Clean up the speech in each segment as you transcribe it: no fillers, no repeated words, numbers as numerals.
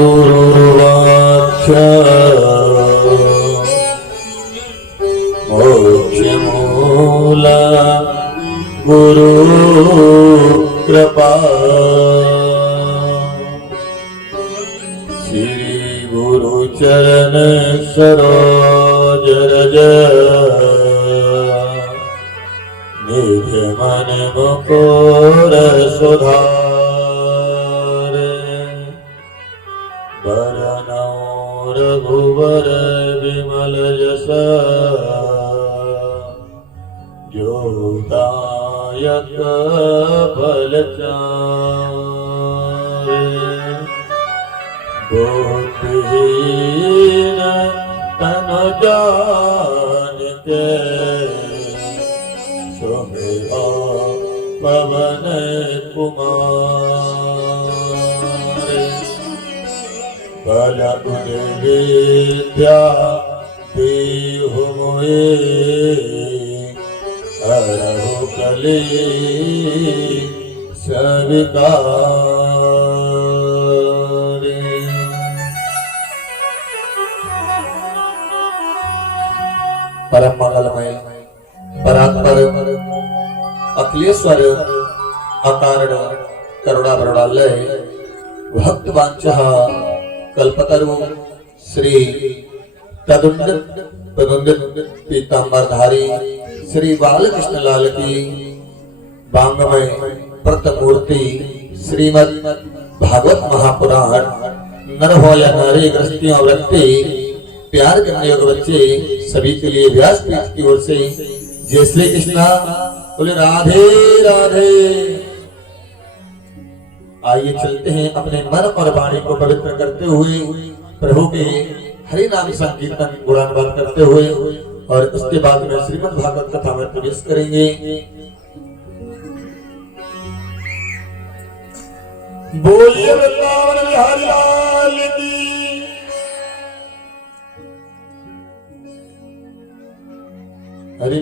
गुरुर्वाक्य मोक्षमूल गुरु कृपा श्री गुरु चरण सरोज रज निज मन मुकुर सुधार वरनौ रघुवर विमल जस जो दायक फलचार बुद्धिहीन तनु जानिके सुमिरा पवन कुमार बल बुद्धि विद्या देहु मोहे हरहु कलेश विकार। परम मंगलमय परात्पर अखिलेश्वर अकारण करुणावरुणालय भक्त वांछः कल्पतरु श्री तदुन्नत पीतांबरधारी श्री बालकृष्ण लाल की वांगमय प्रतिमूर्ति श्रीमद् भागवत महापुराण नर हो या नारी ग्रस्तियों वृत्ति प्यार करने योग्य बच्चे सभी के लिए व्यासपीठ की ओर से जय श्री कृष्णा बोले राधे राधे। आइए चलते हैं अपने मन और वाणी को पवित्र करते हुए प्रभु के हरि नाम संकीर्तन गुणानुवाद करते हुए और उसके बाद में श्रीमद् भागवत कथा में प्रवेश करेंगे। बोलिए वृंदावन बिहारी लाल की। Hari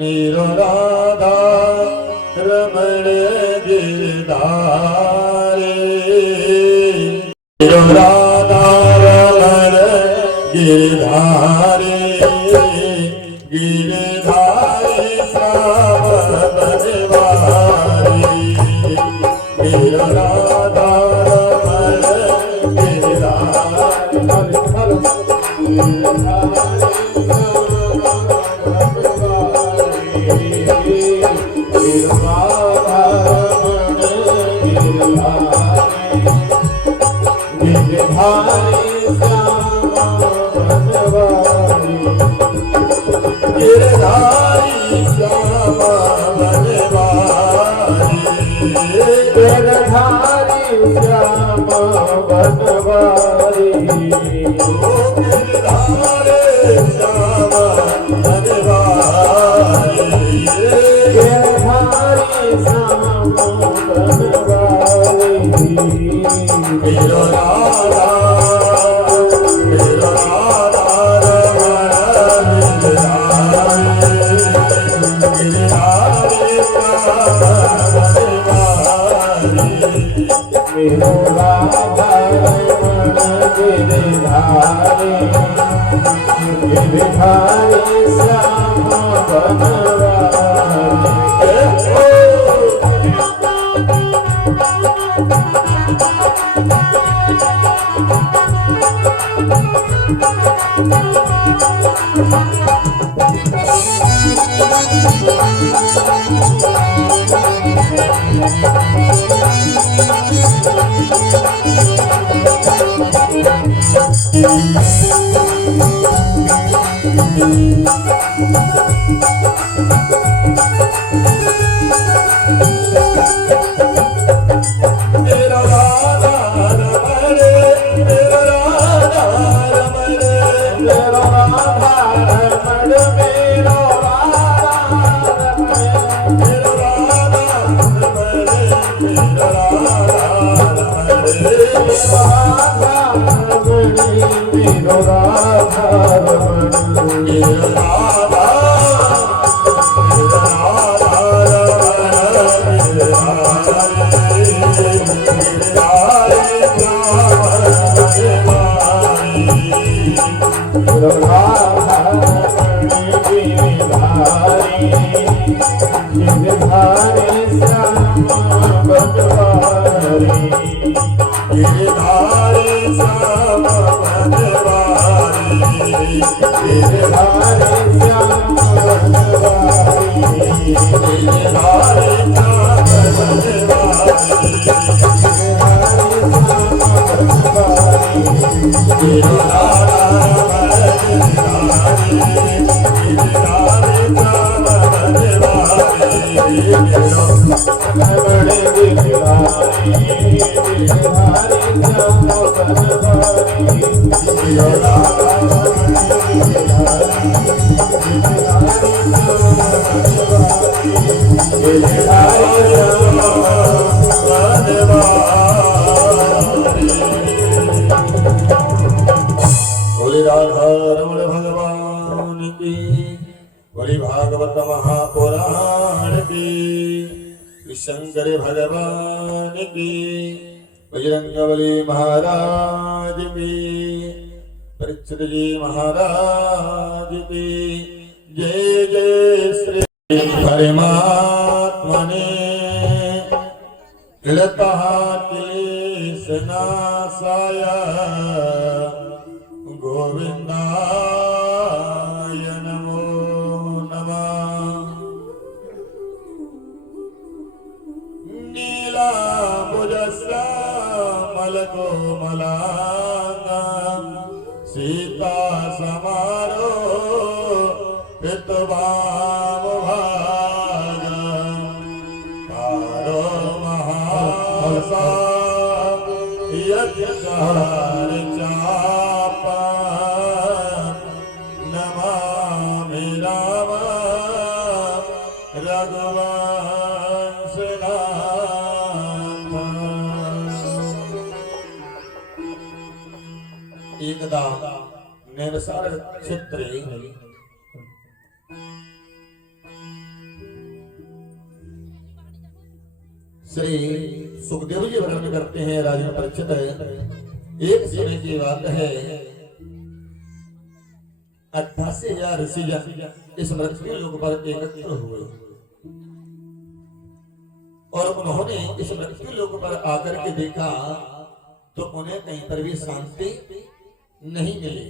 Nero Radha Raman गिरधारे Nero Radha Raman गिरधारे गिरधारे Shyam Banwari Nero Radha Raman Hare Bhagavat Mahapuran की, शंकर भगवान की, बजरंगबली महाराज की, परीक्षित जी महाराज की जय जय श्री परमात्मने लता क्लेश नाशाय गोविंदाय नमो नमः। नीलांबुज श्यामल कोमलांगा सीता समारो पितवाम भागा कारो महासा यज्ञकार चापा नमामि राम रघुवंश एकदा नैमिषारण्य क्षेत्रे श्री सुखदेव जी वर्णन करते हैं, राजन परीक्षित है। एक समय की बात है, 88,000 ऋषिजन इस मृत्यु लोक पर एकत्र हुए और उन्होंने इस मृत्यु लोक पर आकर के देखा तो उन्हें कहीं पर भी शांति नहीं मिली।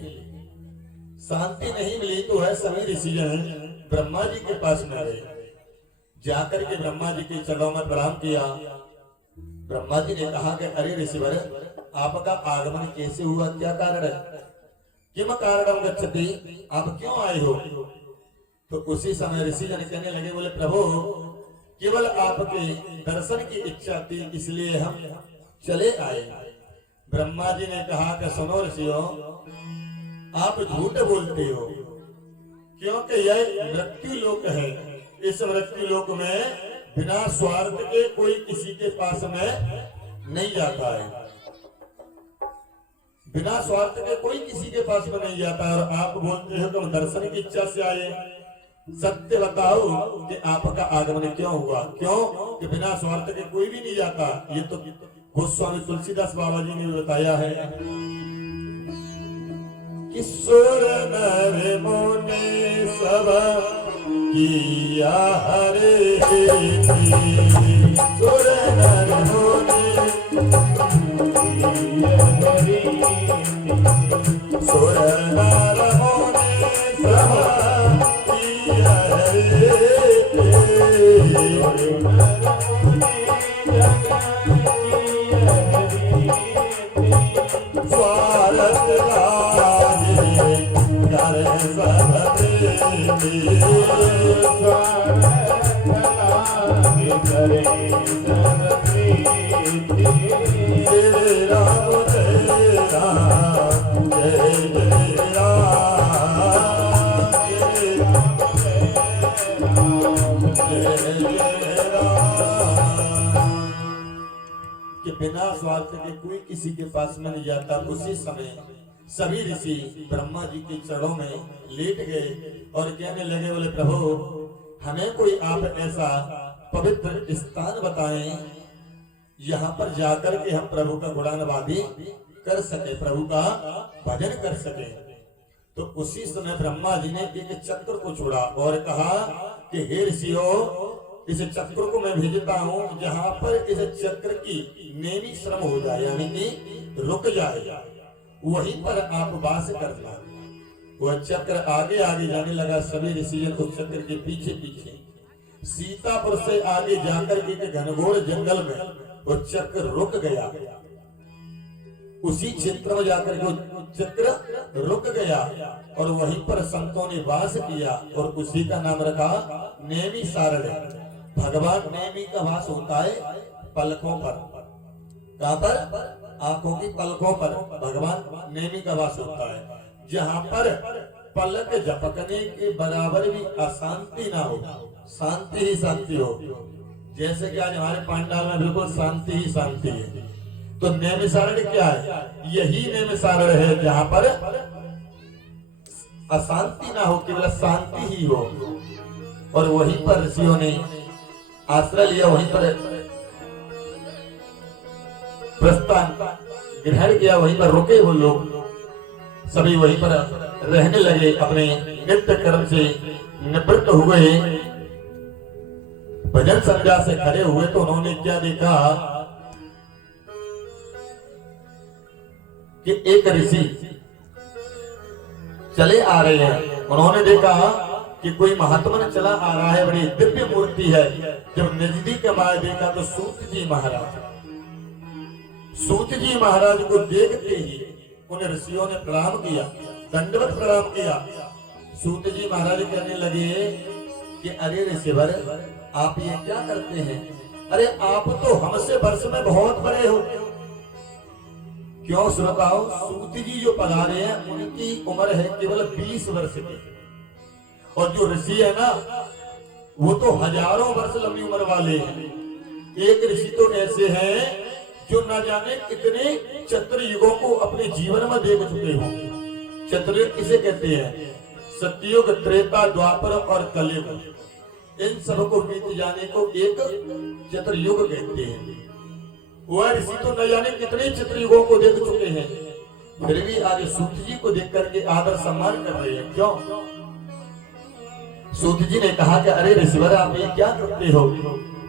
शांति नहीं मिली तो है सभी ऋषिजन ब्रह्मा जी के पास में गए। जाकर के ब्रह्मा जी के चरणों में प्रणाम किया। ब्रह्मा जी ने कहा कि अरे ऋषिवर, आपका आगमन कैसे हुआ, क्या कारण है? किम कारणम गच्छति, आप क्यों आए हो? तो उसी समय ऋषिजन कहने लगे, बोले प्रभु केवल आपके दर्शन की इच्छा थी, इसलिए हम चले आए। ब्रह्मा जी ने कहा कि सुनो ऋषियों, आप झूठ बोलते हो, क्योंकि यह मृत्यु लोक है। इस मृत्यु लोक में बिना स्वार्थ के कोई किसी के पास में नहीं जाता है। बिना स्वार्थ के कोई किसी के पास में नहीं जाता है। और आप बोलते हो तुम दर्शन की इच्छा से आए। सत्य बताओ कि आपका आगमन क्यों हुआ? क्यों कि बिना स्वार्थ के कोई भी नहीं जाता। ये तो गोस्वामी तुलसीदास बाबा जी ने बताया है। किशोर नर मुनि सब किया हरे किशोर नर मुनि किशोर नर मुनि सब किया हरे स्वार्थ लागे कर सब प्रेमी करे सब प्रीति। जय राम जय राम जय जय राम जय राम जय जय राम। कि बिना स्वार्थ के कोई किसी के पास में नहीं जाता। उसी समय सभी ऋषि ब्रह्मा जी के चरणों में लेट गए और कहने लगे, बोले प्रभु हमें कोई आप ऐसा पवित्र स्थान बताएं यहाँ पर जाकर के हम प्रभु का गुणानुवादी कर सके, प्रभु का भजन कर सके। तो उसी समय ब्रह्मा जी ने एक चक्र को छोड़ा और कहा कि हे ऋषियों, इस चक्र को मैं भेजता हूँ जहाँ पर इस चक्र की नेमी श्रम हो जाए, यानी कि रुक जाए, वहीं पर आप वास करना। वह चक्र आगे आगे जाने लगा। सभी ऋषियों उस चक्र के पीछे पीछे। सीतापुर से आगे जाकर के घनघोर जंगल में वो चक्र रुक गया। उसी क्षेत्र में जाकर के चक्र रुक गया और वहीं पर संतों ने वास किया और उसी का नाम रखा नेमी सारण्य। भगवान नेमी का वास होता है पलकों पर। कहां पर? आंखों की पलकों पर भगवान नेमी का वास होता है। जहां पर पलक झपकने के बराबर भी अशांति ना हो, शांति ही शांति हो। जैसे कि आज हमारे पांडाल में बिल्कुल शांति ही शांति है। तो नैमिषारण्य क्या है? यही नैमिषारण्य है जहां पर अशांति ना हो, केवल शांति ही हो। और वहीं पर ऋषियों ने आश्रय लिया, वहीं पर प्रस्थान ग्रहण किया, वहीं पर रुके वो लोग। सभी वहीं पर रहने लगे, अपने नित्य कर्म से निवृत्त हुए। भजन संध्या से खड़े हुए तो उन्होंने क्या देखा कि एक ऋषि चले आ रहे हैं। उन्होंने देखा कि कोई महात्मा चला आ रहा है, बड़ी दिव्य मूर्ति है। जब नजदीक आए देखा तो सूत जी महाराज। सूत जी महाराज को देखते ही उन ऋषियों ने प्रणाम किया, दंडवत प्रणाम किया। सूत जी महाराज कहने लगे कि अरे ऋषिवर, आप ये क्या करते हैं? अरे आप तो हमसे वर्ष में बहुत बड़े हो। क्यों श्रोताओ? सूत जी जो पधारे हैं उनकी उम्र है केवल 20 वर्ष की, और जो ऋषि है ना वो तो हजारों वर्ष लंबी उम्र वाले हैं। एक ऋषि तो ऐसे हैं जो न जाने कितने चतुर्युगों को अपने जीवन में देख चुके हो। चतुर्युग किसे कहते हैं? सतयुग, त्रेता, द्वापर और कलयुग। इन सबको बीत जाने को एक चतुर्युग कहते हैं। वह ऋषि तो न जाने कितने चतुर्युगों को देख चुके हैं, फिर भी आज सूत जी को देख करके आदर सम्मान कर रहे हैं। क्यों? सूत जी ने कहा कि अरे ऋषिवर, आप ये क्या करते हो?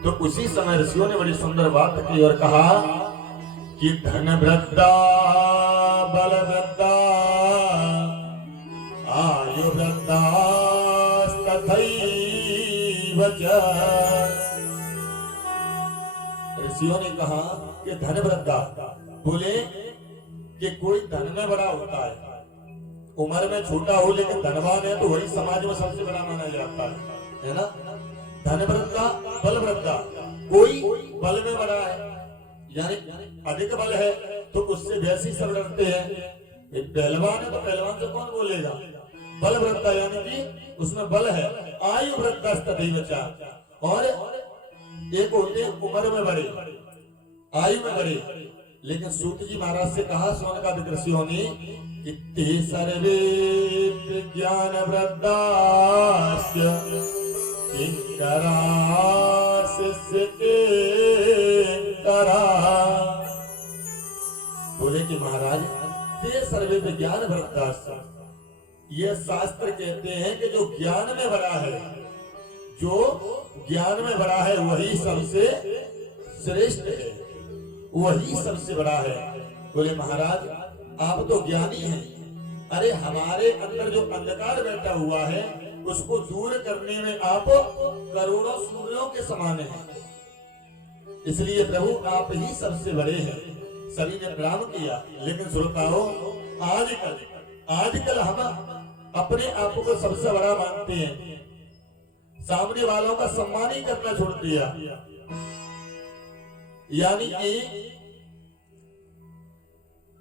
तो उसी समय ऋषियों ने बड़ी सुंदर बात की और कहा कि धन वृद्धा, बल वृद्धा, आयु वृद्धा, तथैव च। ऋषियों ने कहा कि धन वृद्धा, बोले कि कोई धन में बड़ा होता है, उम्र में छोटा हो लेकिन धनवान है तो वही समाज में सबसे बड़ा माना जाता है ना? धन वृद्धा, बल वृद्धा, कोई बल में बड़ा है यानी अधिक बल है तो उससे वैसे सब डरते हैं। एक पहलवान है तो पहलवान से कौन बोलेगा? बल वृद्धा यानी कि उसमें बल है। आयु वृद्धा तथैव च, और एक होते उम्र में बड़े, आयु में बड़े। लेकिन सूत जी महाराज से कहा सोनकादिक ऋषियों ने कि ते सर्वे विज्ञान वृद्धाश्च किंकरा शिष्य के करा। बोले कि महाराज, ते सर्वे विज्ञान वृद्धाश्च, ये शास्त्र कहते हैं कि जो ज्ञान में बड़ा है, जो ज्ञान में बड़ा है वही सबसे श्रेष्ठ है, वही सबसे बड़ा है। बोले महाराज, आप तो ज्ञानी हैं, अरे हमारे अंदर जो अंधकार बैठा हुआ है उसको दूर करने में आप करोड़ों सूर्यों के समान हैं, इसलिए प्रभु आप ही सबसे बड़े हैं। सभी ने प्रणाम किया। लेकिन श्रोताओ, आजकल हम अपने आप को सबसे बड़ा मानते हैं, सामने वालों का सम्मान ही करना छोड़ दिया। यानी कि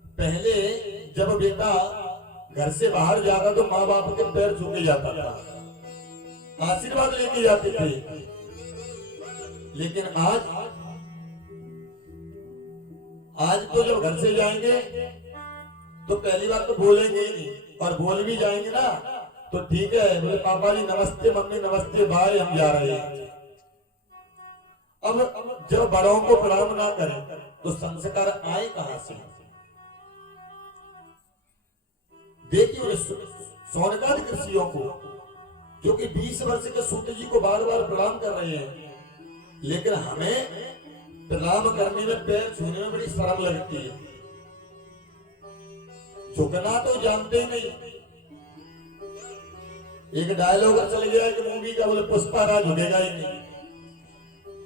पहले जब बेटा घर से बाहर जाता तो माँ बाप के पैर छू के जाता था, आशीर्वाद लेके जाते थे। लेकिन आज तो जब घर से जाएंगे तो पहली बात तो बोलेंगे ही नहीं, और बोल भी जाएंगे ना तो ठीक है, बोले पापा जी नमस्ते, मम्मी नमस्ते, भाई हम जा रहे हैं। अब जब बड़ों को प्रणाम ना करें तो संस्कार आए कहां से? देखिए सोनकादि ऋषियों को जो कि 20 वर्ष के सूत जी को बार बार प्रणाम कर रहे हैं, लेकिन हमें प्रणाम करने में, पैर छूने में बड़ी शर्म लगती है। झुकना तो जानते ही नहीं। एक डायलॉग चल गया कि मूवी का, बोले पुष्पा राज झुकेगा ही नहीं,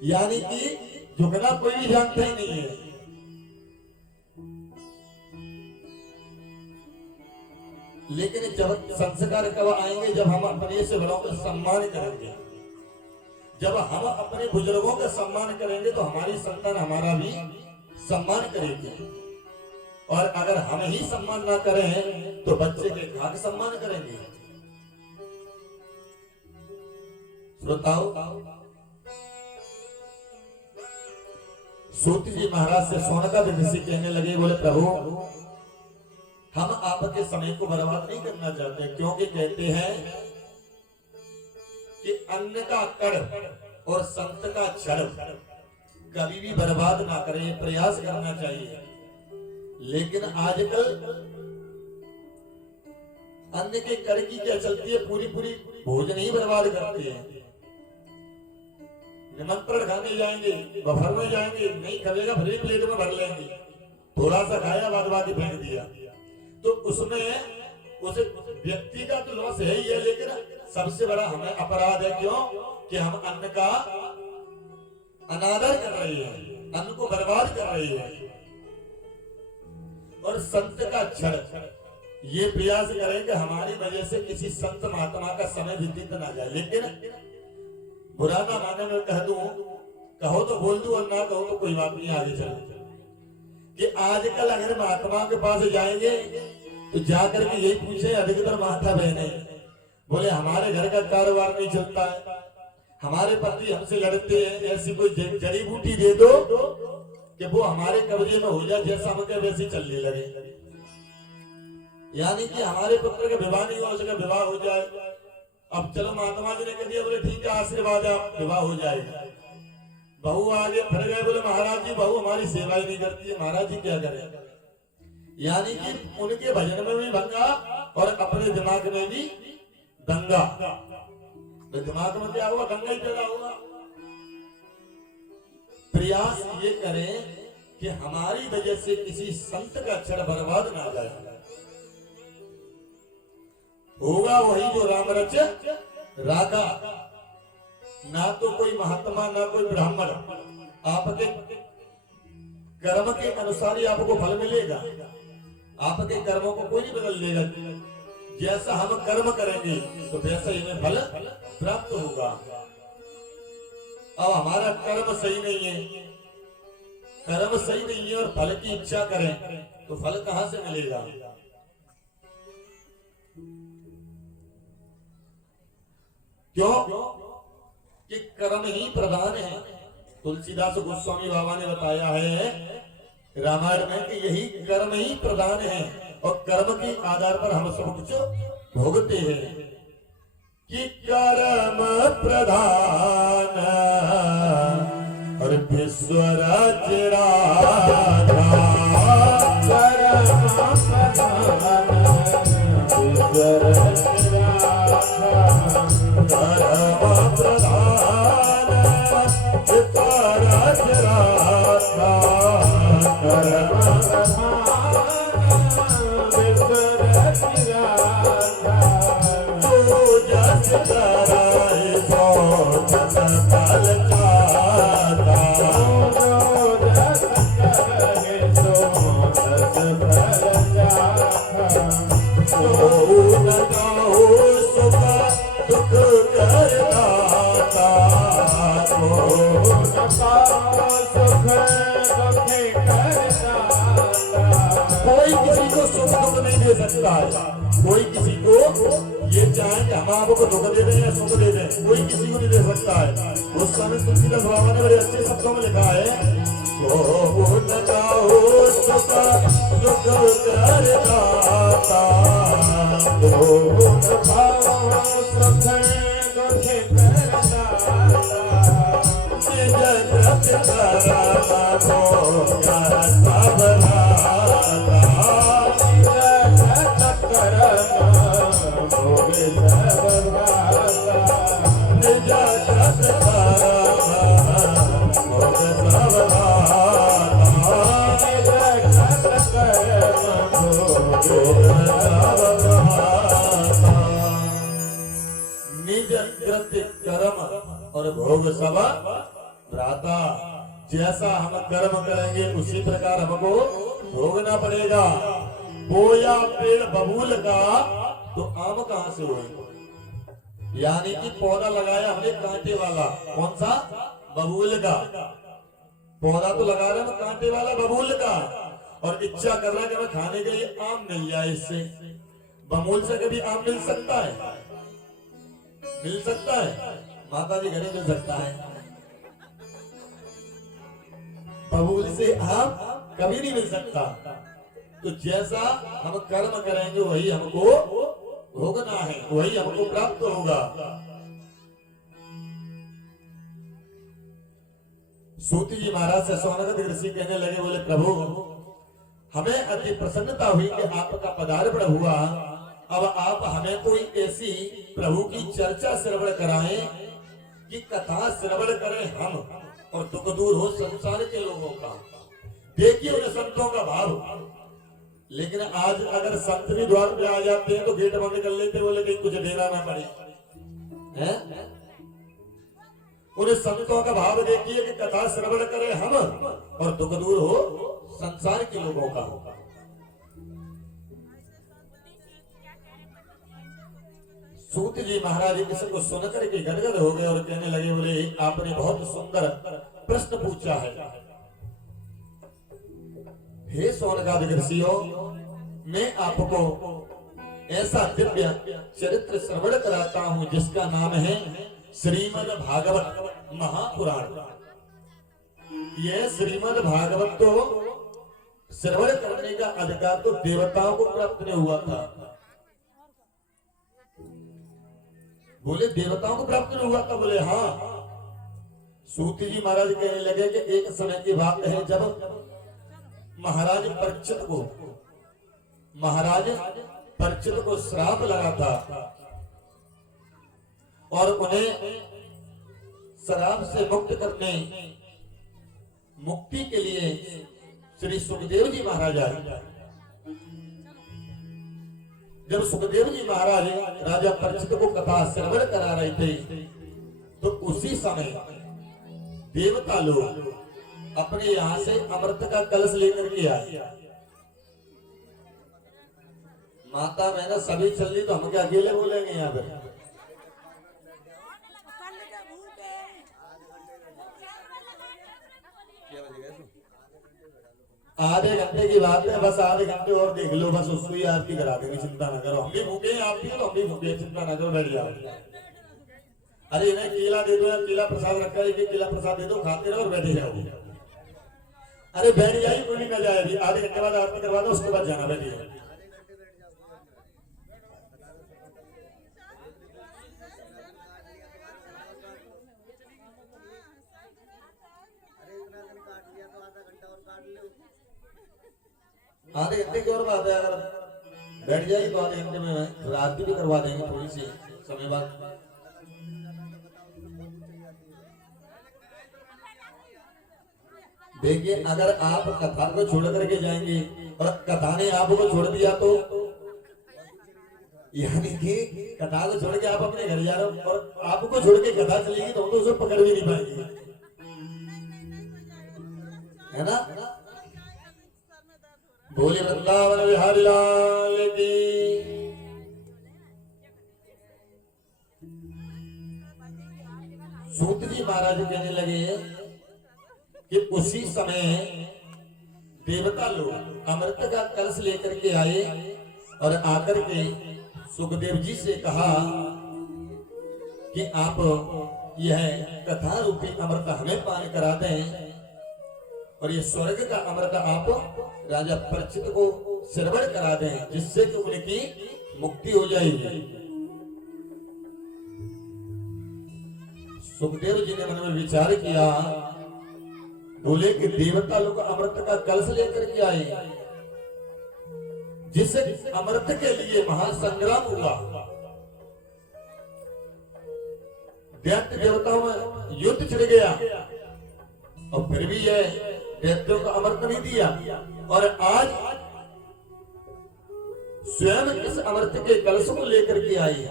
यानी कि झुकना कोई भी जानता ही नहीं है। लेकिन जब संस्कार कब आएंगे? जब हम अपने से बड़ों का सम्मान करेंगे, जब हम अपने बुजुर्गों का सम्मान करेंगे तो हमारी संतान हमारा भी सम्मान करेगी। और अगर हम ही सम्मान ना करें तो बच्चे के खाक सम्मान करेंगे। श्रोताओ, सूत जी महाराज से सोनकादि ऋषि कहने लगे, बोले प्रभु हम आपके समय को बर्बाद नहीं करना चाहते, क्योंकि कहते हैं कि अन्न का कड़ और संत का छड़ कभी भी बर्बाद ना करें, प्रयास करना चाहिए। लेकिन आजकल अन्न के कड़ की क्या चलती है, पूरी पूरी भोजन ही बर्बाद करते हैं। निमंत्रण खाने जाएंगे, बफर में जाएंगे, नहीं खलेगा फिर प्लेट में भर लेंगे, थोड़ा सा खाया बाद बाकी फेंक दिया। तो उसमें उस व्यक्ति का तो लॉस है ही है, लेकिन सबसे बड़ा हमें अपराध है। क्यों? कि हम अन्न का अनादर कर रहे हैं, अन्न को बर्बाद कर रहे हैं। और संत का छड़, ये प्रयास करें कि हमारी वजह से किसी संत महात्मा का समय व्यतीत ना जाए। लेकिन बुरा ना माने, मैं कह दूं, कहो तो बोल दूं और ना कहो तो कोई बात नहीं, आगे चलो। कि आजकल अगर महात्मा के पास जाएंगे तो जाकर के यही पूछे, अधिकतर माता बहने, बोले हमारे घर का कारोबार नहीं चलता है, हमारे पति हमसे लड़ते हैं, ऐसी कोई जड़ी बूटी दे दो कि वो हमारे कब्जे में हो जाए, जैसा हम कहे वैसे चलने लगे। यानी कि हमारे पुत्र का विवाह नहीं हुआ, उसका विवाह हो जाए। अब चलो महात्मा जी ने कह दिया, बोले ठीक है आशीर्वाद है, आप विवाह हो जाएगा। बहू आगे फिर गए, बोले महाराज जी बहू हमारी सेवा ही नहीं करती है, महाराज जी क्या करें? यानी कि उनके भजन में भी भंगा और अपने दिमाग में भी दंगा। तो दिमाग में क्या हुआ? दंगा ही पैदा हुआ। प्रयास ये करें कि हमारी वजह से किसी संत का अक्षर बर्बाद ना जाए। होगा वही जो राम रच रागा। ना तो कोई महात्मा ना कोई ब्राह्मण, आपके कर्म के अनुसार ही आपको फल मिलेगा। आपके कर्मों को कोई नहीं बदल देगा। जैसा हम कर्म करेंगे तो वैसा ही हमें फल प्राप्त होगा। अब हमारा कर्म सही नहीं है, कर्म सही नहीं है और फल की इच्छा करें तो फल कहां से मिलेगा? क्यों? कि कर्म ही प्रधान है। तुलसीदास गोस्वामी बाबा ने बताया है रामायण में कि यही कर्म ही प्रधान है और कर्म के आधार पर हम सब कुछ भोगते हैं। कि कर्म प्रधान और विश्व राज्य राधा। कर्म प्रधान विश्व राज्य राधा। कर्म प्रधान विश्व राज्य राधा। कर्म कोई किसी को सुख दुख नहीं दे सकता है। कोई किसी को ये चाहे कि हम आपको दुख दे दें या सुख दे दें, कोई किसी को नहीं दे सकता है। उस समय तुलसीदास बाबा ने बड़े अच्छे शब्दों में लिखा है, सुख निज कृत्य कर्म और भोग सब भ्राता। जैसा हम कर्म करेंगे उसी प्रकार हमको भोगना पड़ेगा। बोया पेड़ बबूल का तो आम कहां से होगा? यानी कि पौधा लगाया हमने कांटे वाला, कौन सा? बबूल का। पौधा तो लगा रहे हैं कांटे वाला बबूल का, और इच्छा कर रहा है कि हमें खाने के लिए आम मिल जाए। इससे बबूल से कभी आम मिल सकता है? मिल सकता है? माता जी घरे मिल सकता है, बबूल से आम कभी नहीं मिल सकता। तो जैसा हम कर्म करेंगे वही हमको भोगना है, वही हमको प्राप्त होगा। सूत जी महाराज से सोनगत ऋषि कहने लगे, बोले प्रभु हमें अति प्रसन्नता हुई कि आपका पदार्पण हुआ। अब आप हमें कोई ऐसी प्रभु की चर्चा श्रवण कराएं कि कथा श्रवण करें हम, और दुख दूर हो संसार के लोगों का। देखिए उन संतों का भाव। लेकिन आज अगर संत भी द्वार पे आ जाते हैं तो गेट बंद कर लेते, बोले कहीं कुछ देना ना पड़े हैं? उन संतों का भाव देखिए कि कथा श्रवण करें हम, और दुख दूर हो संसार के लोगों का। सूत जी महाराज इसको सुनकर के गदगद हो गए और कहने लगे, बोले आपने बहुत सुंदर प्रश्न पूछा है। हे सोनगाद ऋषियों, मैं आपको ऐसा दिव्य चरित्र श्रवण कराता हूं जिसका नाम है श्रीमद् भागवत महापुराण। यह श्रीमद् भागवत तो श्रवण करने का अधिकार तो देवताओं को प्राप्त नहीं हुआ था। बोले देवताओं को प्राप्त नहीं हुआ था? बोले हाँ। सूत जी महाराज कहने लगे कि एक समय की बात है जब महाराज परीक्षित को श्राप लगा था, और उन्हें श्राप से मुक्ति के लिए श्री सुखदेव जी महाराज आए। जब सुखदेव जी महाराज राजा परीक्षित को कथा श्रवण करा रहे थे, तो उसी समय देवता लोग अपने यहां से अमृत का कलश लेकर के आए। माता बहना सभी चल रही तो हम क्या अकेले बोलेंगे यहाँ पे? आधे घंटे की बात है, बस आधे घंटे और देख लो, बस उसको ही आरती करा देंगे, चिंता ना करो। हम भी भूखे हैं, आप भी तो हम भी भूखे, चिंता ना करो, बैठ जाओ। अरे इन्हें केला दे दो, या केला प्रसाद रखा है, केला प्रसाद दे दो, खाते रहो और बैठे जाओ। अरे बैठ जाइए, कोई नहीं जाए। अभी आधे घंटे बाद आरती करवा दो, उसके बाद जाना, बैठिए। आधे घंटे की और बात है, अगर बैठ जाइए तो आधे घंटे में आरती भी करवा देंगे थोड़ी सी समय बाद। देखिए अगर आप कथा को छोड़ करके जाएंगे और कथा ने आपको छोड़ दिया तो, यानी कि कथा को छोड़ के आप अपने घर जा रहे हो और आपको छोड़ के कथा चलेगी तो हम तो उसे पकड़ भी नहीं पाएंगे, है ना? बोले वृंदावन बिहारी लाल की। सूत जी महाराज कहने लगे कि उसी समय देवता लोग अमृत का कलश लेकर के आए और आकर के सुखदेव जी से कहा कि आप यह कथा रूपी अमृत हमें पान करा दें और ये स्वर्ग का अमृत आप राजा परीक्षित को श्रवण करा दें, जिससे कि उनकी मुक्ति हो जाएगी। सुखदेव जी ने मन में विचार किया, बोले कि देवता लोग अमृत का कलश लेकर के आए, जिस अमृत के लिए महासंग्राम हुआ, दैत्य देवताओं में युद्ध छिड़ गया, और फिर भी यह दैत्यों को अमृत नहीं दिया। और आज स्वयं इस अमृत के कलश को लेकर के आई।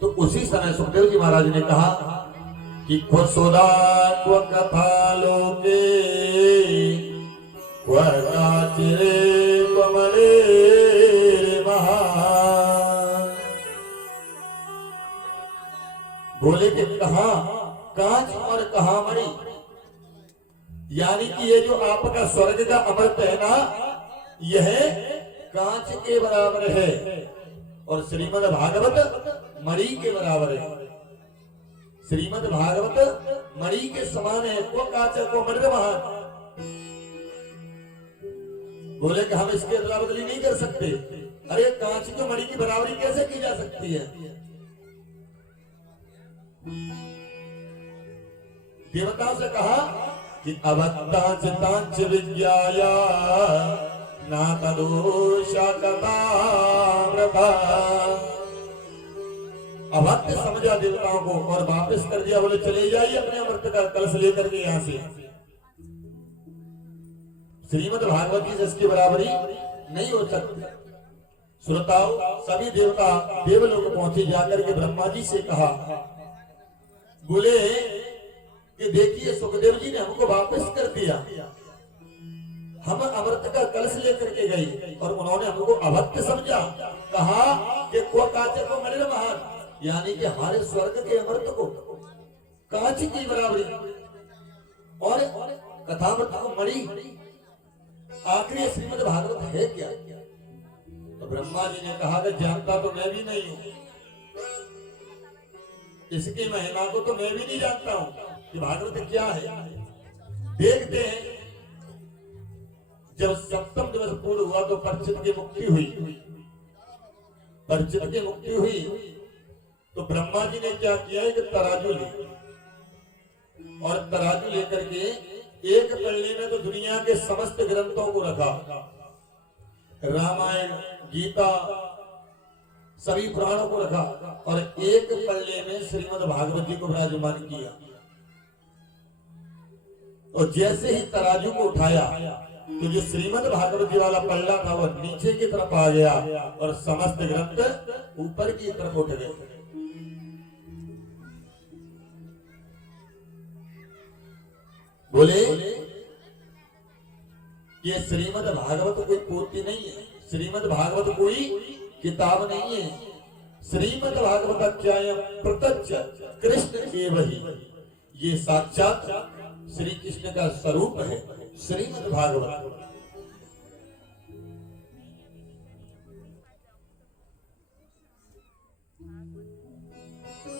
तो उसी समय सुखदेव जी महाराज ने कहा कि खुशोदा क्व कथा लोके क्व काचिरे क्व मरे महा। बोले कि कहा कांच और कहा मणि, यानी कि ये जो आपका स्वर्ग का अमृत है ना, यह कांच के बराबर है और श्रीमद् भागवत मणि के बराबर है। श्रीमद् भागवत मणि के समान है, को कांच को मणि महान। बोले कि हम इसकी अदला बदली नहीं कर सकते। अरे कांच की मणि की बराबरी कैसे की जा सकती है? देवताओं से कहा कि अवत्तांच तांच विज्ञाया ना तदोषा कथामृता। अभक्त समझा देवताओं को और वापस कर दिया। बोले चले जाइए अपने अमृत का कलश लेकर के यहां से। श्रीमद् भागवत की जिसकी बराबरी नहीं हो सकती। श्रोताओ, सभी देवता देवलोक पहुंचे, जाकर के ब्रह्मा जी से कहा, बोले कि देखिए सुखदेव जी ने हमको वापस कर दिया। हम अमृत का कलश लेकर के गए और उन्होंने हमको अभक्त समझा। कहा कि को कांच को मणि महान, यानी कि हमारे स्वर्ग के अमृत को कांच की बराबरी और कथामृत को मणि। आखिरी श्रीमद् भागवत है क्या? तो ब्रह्मा जी ने कहा कि जानता तो मैं भी नहीं हूं, इसकी महिमा को तो मैं भी नहीं जानता हूं कि भागवत क्या है। देखते हैं, जब सप्तम दिवस पूर्ण हुआ तो परीक्षित की मुक्ति हुई। परीक्षित की मुक्ति हुई तो ब्रह्मा जी ने क्या किया, एक तराजू ली और तराजू लेकर के एक पल्ले में तो दुनिया के समस्त ग्रंथों को रखा, रामायण, गीता, सभी पुराणों को रखा, और एक पल्ले में श्रीमद् भागवत जी को विराजमान किया। और जैसे ही तराजू को उठाया तो जो श्रीमद् भागवत जी वाला पल्ला था वह नीचे की तरफ आ गया और समस्त ग्रंथ ऊपर की तरफ उठ गए। बोले ये श्रीमद् भागवत कोई पोथी नहीं है, श्रीमद् भागवत कोई किताब नहीं है। श्रीमद् भागवताख्याय प्रत्यक्ष कृष्ण एव ही, ये साक्षात श्री कृष्ण का स्वरूप है श्रीमद् भागवत।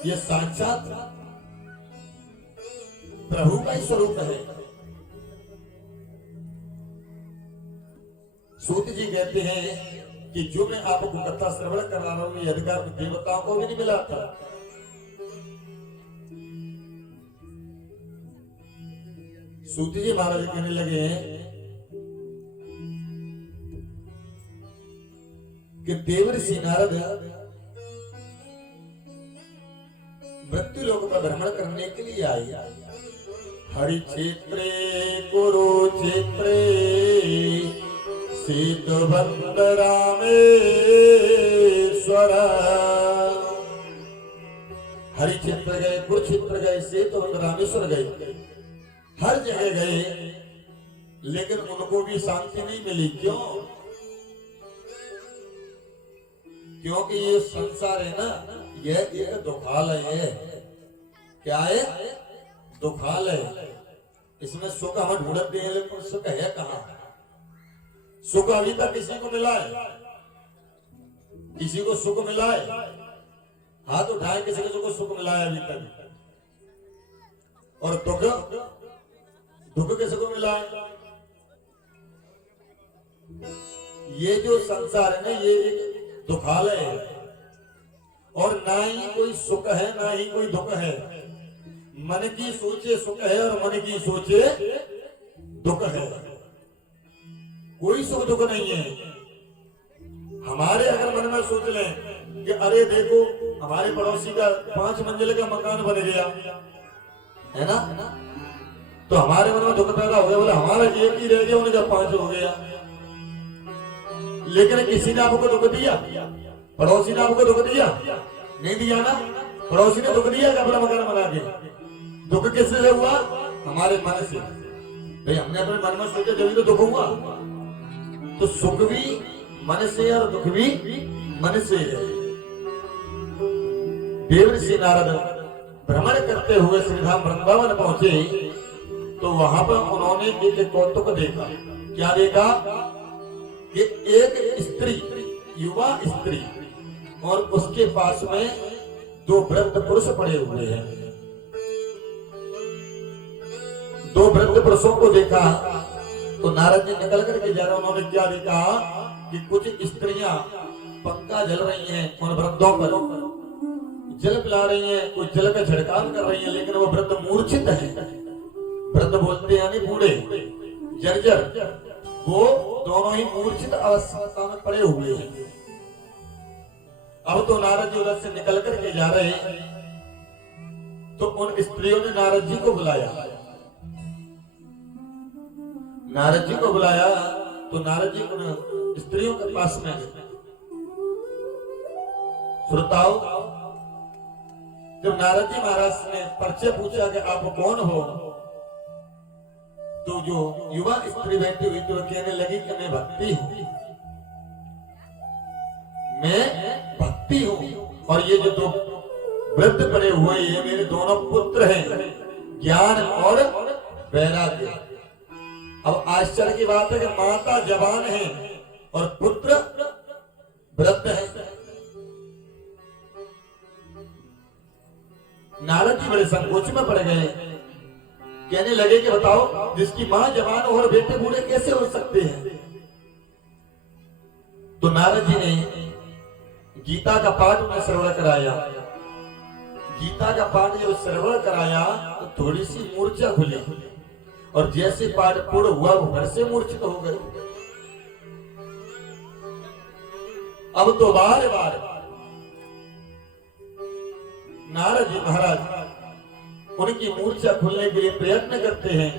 ये साक्षात प्रभु का ही स्वरूप है। सूत जी कहते हैं कि जो मैं आपको कथा श्रवण कर रहा हूं, ये अधिकार देवताओं को भी नहीं मिला था। सूत जी महाराज कहने लगे कि देवर्षि नारद मृत्यु लोक का भ्रमण करने के लिए आए। हरि क्षेत्रे कुरुक्षेत्रे सीतबंध रामेश्वर। हरि क्षेत्र गए, कुरुक्षेत्र गए, सीतबंध रामेश्वर गए, हर जगह गए, लेकिन उनको भी शांति नहीं मिली। क्यों? क्योंकि ये संसार है ना, यह एक दुखालय है। क्या है? दुखालय। इसमें सुख हम ढूंढते हैं, लेकिन सुख है कहां? सुख अभी तक किसी को मिला है? किसी को सुख मिला है? हाथ उठाए, किसी को सुख मिला है अभी तक? और दुख, दुख किसी को मिला है? ये जो संसार है ना, ये एक दुखालय है, और ना ही कोई सुख है ना ही कोई दुख है। मन की सोचे सुख है और मन की सोचे दुख है। कोई सुख दुख नहीं है। हमारे अगर मन में सोच लें कि अरे देखो हमारे पड़ोसी का 5 मंजिल का मकान बन गया है ना, तो हमारे मन में दुख पैदा हो गया, बोले हमारा एक ही रह गया, उनका 5 हो गया। लेकिन किसी ने आपको दुख दिया? पड़ोसी ने आपको दुख दिया? नहीं दिया ना। पड़ोसी ने दुख दिया कि अपना मकान बना के? दुख किससे हुआ? हमारे मन से। भाई हमने अपने मन में सोचा जब तो दुख हुआ। तो सुख भी मन से और दुख भी मन से है। देवर्षि नारद भ्रमण करते हुए श्रीधाम वृंदावन पहुंचे तो वहां पर उन्होंने एक कौतुक देखा। क्या देखा? कि एक स्त्री, युवा स्त्री और उसके पास में 2 वृद्ध पुरुष पड़े हुए हैं। 2 वृद्ध पुरुषों को देखा तो नारद जी निकल करके जा रहे, उन्होंने क्या देखा कि कुछ स्त्रियां पंखा जल रही हैं, उन वृद्धों पर जल पिला रही हैं, कुछ जल का छिड़काव कर रही हैं, लेकिन वो वृद्ध मूर्छित है। वृद्ध बोलते यानी बूढ़े, जर्जर, वो दोनों ही मूर्छित अवस्था में पड़े हुए हैं। अब तो नारद जी उधर से निकल करके जा रहे तो उन स्त्रियों ने नारद जी को बुलाया। नारद जी को बुलाया तो नारद जी उन स्त्रियों के पास में गए। श्रोताओ, जब नारद जी महाराज ने परिचय पूछा कि आप कौन हो, तो जो युवा स्त्री बैठी हुई तो कहने लगी कि मैं भक्ति हूं, मैं भक्ति हूं, और ये जो 2 वृद्ध पड़े हुए ये मेरे दोनों पुत्र हैं, ज्ञान और वैराग्य। अब आश्चर्य की बात है कि माता जवान है और पुत्र वृद्ध है। नारद जी बड़े संकोच में पड़ गए। कहने लगे कि बताओ, जिसकी मां जवान और बेटे बूढ़े कैसे हो सकते हैं? तो नारद जी ने गीता का पाठ उन्हें श्रवण कराया। गीता का पाठ जब श्रवण कराया तो थोड़ी सी मूर्छा खुली, और जैसे पाठ पूर्ण हुआ वो फिर से मूर्छित हो गए। अब तो बार बार नारद जी महाराज उनकी मूर्छा खुलने के लिए प्रयत्न करते हैं।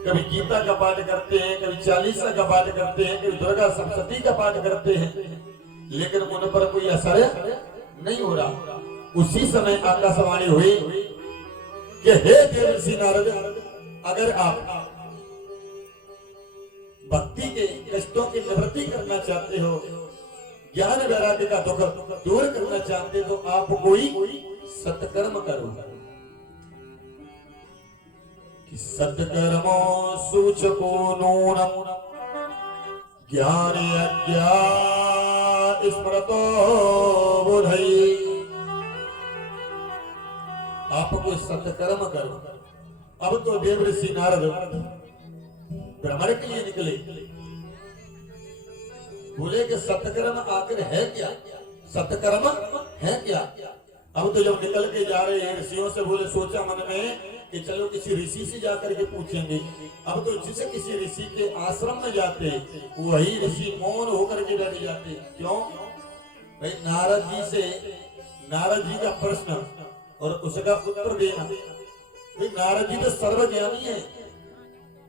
कभी गीता का पाठ करते हैं, कभी चालीसा का पाठ करते हैं, कभी दुर्गा सप्तशती का पाठ करते हैं, लेकिन उन पर कोई असर नहीं हो रहा। उसी समय आकाशवाणी हुई कि हे देवर्षि नारद, अगर आप भक्ति के कष्टों की निवृत्ति करना चाहते हो, ज्ञान वैराग्य का दुख दूर करना चाहते हो, तो आप कोई सत्कर्म करो। सत्कर्मो सूचको नूनम ज्ञान अज्ञा स्मृतो बुधई। आप कोई सत्कर्म करो। अब तो देवर्षि नारद भ्रमण के लिए निकले। बोले कि सत्कर्म आखिर है क्या? सत्कर्म है क्या? अब तो जब निकल के जा रहे हैं ऋषियों से, बोले सोचा मन में कि चलो किसी ऋषि से जाकर के पूछेंगे। अब तो जिसे किसी ऋषि के आश्रम में जाते वही ऋषि मौन होकर के बैठ जाते। क्यों भाई? नारद जी से नारद जी का प्रश्न और उसका उत्तर देना। भाई नारद जी तो सर्वज्ञानी है,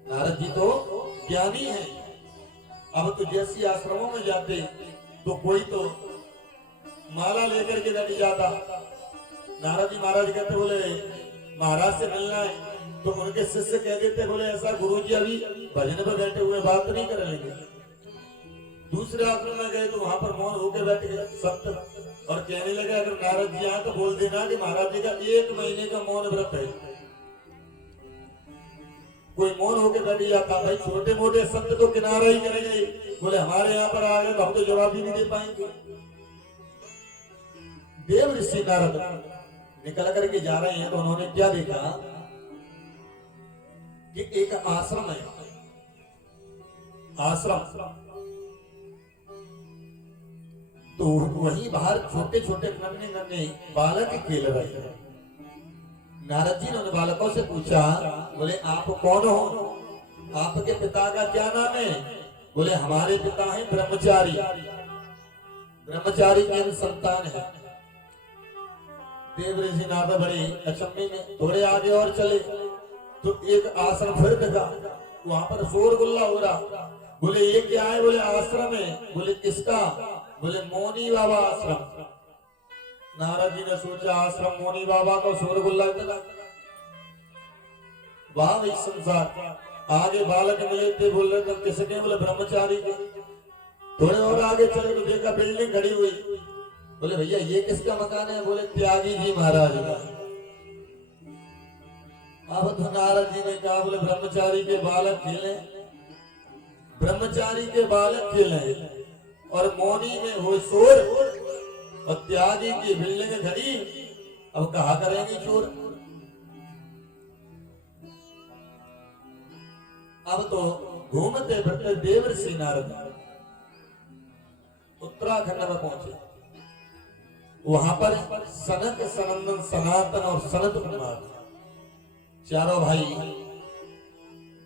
नारद जी तो ज्ञानी है। अब तो जैसे आश्रमों में जाते तो कोई तो माला लेकर के बैठ जाता। नारद जी महाराज कहते, बोले महाराज से मिलना है, तो उनके शिष्य कह देते, बोले ऐसा गुरुजी अभी भजन पर बैठे हुए, बात नहीं कर लेंगे। दूसरे आश्रम में गए तो वहां पर मौन होकर बैठ गए सत्य, और कहने लगे अगर नारद जी आए तो बोल देना कि महाराज जी का 1 महीने का मौन व्रत है। कोई मौन होकर बैठ जाता। भाई छोटे मोटे संत तो किनारा ही करेंगे, बोले हमारे यहाँ पर आ गए तो हम तो जवाब ही नहीं दे पाएंगे। देवर्षि नारद निकल करके जा रहे हैं तो उन्होंने क्या देखा कि एक आश्रम है। आश्रम तो वहीं बाहर छोटे छोटे नन्हे नन्हे बालक खेल रहे हैं। नारद जी ने उन बालकों से पूछा, बोले आप कौन हो, आपके पिता का क्या नाम है? बोले हमारे पिता हैं ब्रह्मचारी, ब्रह्मचारी के संतान है। देव ऋषि नारद बड़े अचंभे में, थोड़े आगे और चले तो एक आश्रम फिर दिखा, वहां पर शोरगुल्ला हो रहा। बोले ये क्या है? बोले आश्रम है। बोले किसका? बोले मौनी बाबा आश्रम। नारद जी ने सोचा आश्रम मौनी बाबा को, शोरगुल्ला इतना, वहां एक संसार। आगे बालक मिले थे, बोल रहे थे किसके? बोले ब्रह्मचारी के। थोड़े और आगे चले तो देखा बिल्डिंग खड़ी हुई। बोले भैया ये किसका मकान है? बोले त्यागी जी महाराज का। अब तो नारद जी ने कहा, बोले ब्रह्मचारी के बालक खेले, ब्रह्मचारी के बालक खेले और मौनी में हो शोर और त्यागी की बिल्डिंग खड़ी, अब कहा करेंगी चोर। अब तो घूमते फिरते देवर्षि नारद उत्तराखंड में पहुंचे। वहां पर सनक, सनंदन, सनातन और सनत कुमार चारों भाई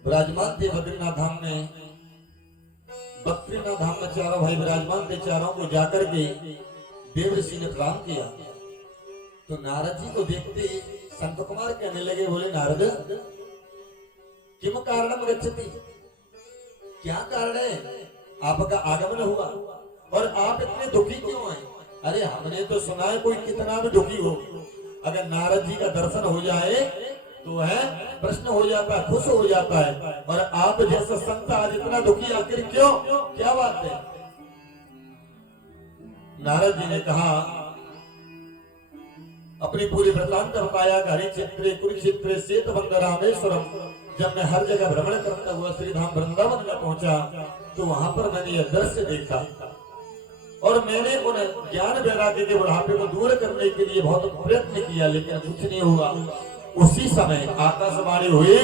विराजमान थे बद्रीनाथ धाम में। बद्रीनाथ धाम में चारों भाई विराजमान थे। चारों को जाकर के देवर्षि ने प्रणाम किया। तो नारद जी को देखते संत कुमार कहने लगे, बोले नारद किम कारणम गच्छति, क्या कारण है आपका आगमन हुआ और आप इतने दुखी क्यों हैं? अरे हमने तो सुना है कोई कितना भी दुखी हो, अगर नारद जी का दर्शन हो जाए तो है प्रश्न हो जाता है, खुश हो जाता है। और आप जैसा संत आज इतना दुखी आखिर क्यों, क्या बात है? नारद जी ने कहा, अपनी पूरी वृत्तांत बताया। हरि क्षेत्र कुरुक्षेत्र सेतुबंध रामेश्वरम, जब मैं हर जगह भ्रमण करता हुआ श्री धाम वृंदावन में पहुंचा तो वहां पर मैंने यह दृश्य देखा और मैंने उन ज्ञान वैराग्य के बुढ़ापे को दूर करने के लिए बहुत प्रयत्न किया, लेकिन कुछ नहीं हुआ। उसी समय आकाशवाणी हुई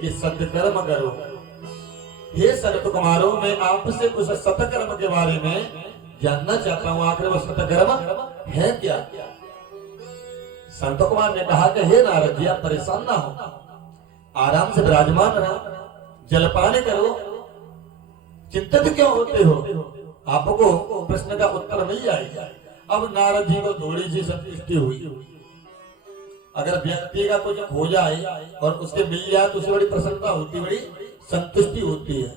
कि सत्कर्म करो। हे संत कुमारों, मैं आपसे कुछ सत्कर्म के बारे में जानना चाहता हूँ, आखिर वो सत्कर्म है क्या? संत कुमार ने कहा कि हे नारद जी, आप परेशान ना हो, आराम से विराजमान रहो, जलपान करो, चिंतित क्यों होते हो? आपको प्रश्न का उत्तर मिल जाएगा। अब नारद जी को थोड़ी सी संतुष्टि हुई। अगर व्यक्ति का कुछ हो जाए और उसके मिल जाए तो उसे बड़ी प्रसन्नता होती, बड़ी संतुष्टि होती है।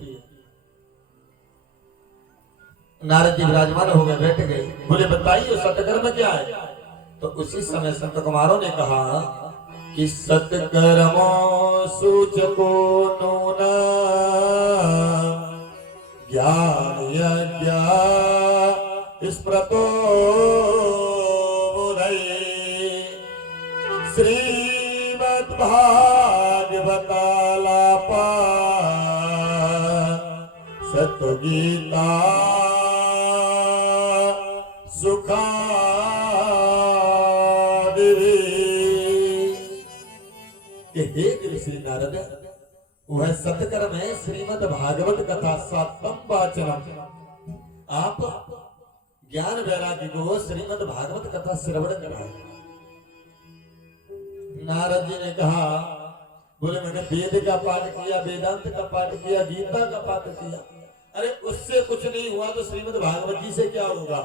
नारद जी विराजमान हो गए, बैठ गए। बोले बताइए सत्कर्म क्या है? तो उसी समय संत कुमारों ने कहा कि सत्कर्मो सूचको नूना ज्ञान यज्ञ स्मृतो बुधये श्रीमद् भागवतालापा सत्गीता सुखा। हे ऋषि नारद, वह सत्कर्म है श्रीमद् भागवत कथा सातम वाचनम। आप ज्ञान वैराग्य को श्रीमद् भागवत कथा श्रवण कराए। नारद जी ने कहा, बोले मैंने वेद का पाठ किया, वेदांत का पाठ किया, गीता का पाठ किया। अरे उससे कुछ नहीं हुआ तो श्रीमद् भागवत जी से क्या होगा?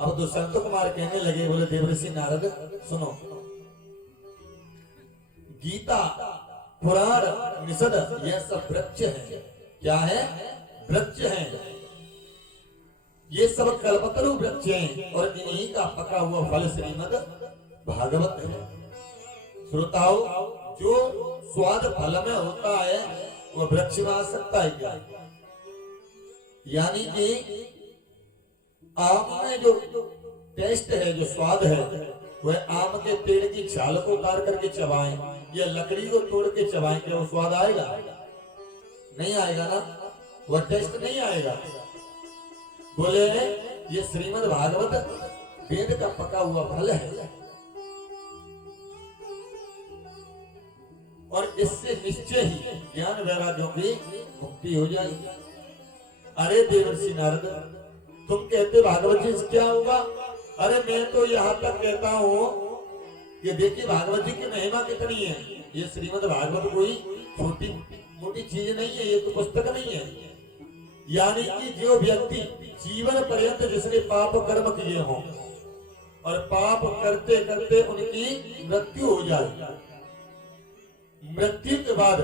अब तो संत कुमार कहने लगे, बोले देवर्षि नारद सुनो, गीता पुराण निषद यह सब वृक्ष है। क्या है? वृक्ष है। ये सब कल्पतरु वृक्ष हैं और इन्हीं का पका हुआ फल श्रीमद् भागवत है। श्रोताओं, जो स्वाद फल में होता है वह वृक्ष में आ सकता है क्या? यानी कि आम में जो टेस्ट है, जो स्वाद है, वह आम के पेड़ की छाल को उतार करके चबाएं या लकड़ी को तोड़ के चबाएं, क्या वो स्वाद आएगा? नहीं आएगा ना, वह टेस्ट नहीं आएगा। बोले ये श्रीमद् भागवत वेद का पका हुआ फल है और इससे निश्चय ही ज्ञान वैराग्यों की मुक्ति हो जाएगी। अरे देवर्षि नारद, तुम कहते भागवत जी से क्या होगा? अरे मैं तो यहाँ तक कहता हूँ कि देखिए भागवत जी की महिमा कितनी है। ये श्रीमद् भागवत कोई छोटी मोटी चीज नहीं है, ये तो पुस्तक नहीं है। यानी कि जो व्यक्ति जीवन पर्यंत जिसने पाप कर्म किए हों और पाप करते करते उनकी मृत्यु हो जाए, मृत्यु के बाद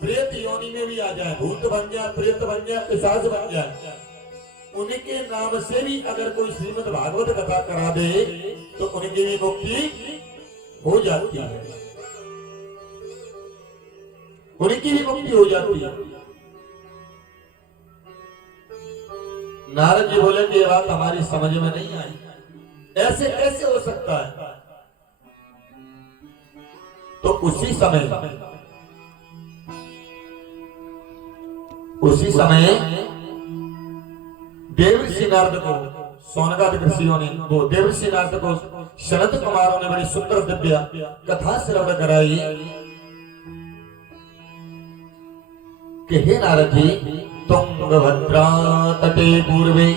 प्रेत योनि में भी आ जाए, भूत बन जाए, प्रेत बन जाए, पिशाच बन जाए, उनके नाम से भी अगर कोई श्रीमद् भागवत कथा करा दे तो उनकी भी मुक्ति हो जाती है, उनकी भी मुक्ति हो जाती है। नारद जी बोले कि ये बात हमारी समझ में नहीं आई, ऐसे कैसे हो सकता है? तो उसी समय देवर्षि नारद को सोनकादिक ऋषियों ने, वो देवर्षि नारद को शरद कुमारों ने बड़ी सुंदर दिव्य कथा श्रवण कराई कि हे नारद जी, तुंगभद्रा तटे पूर्वे,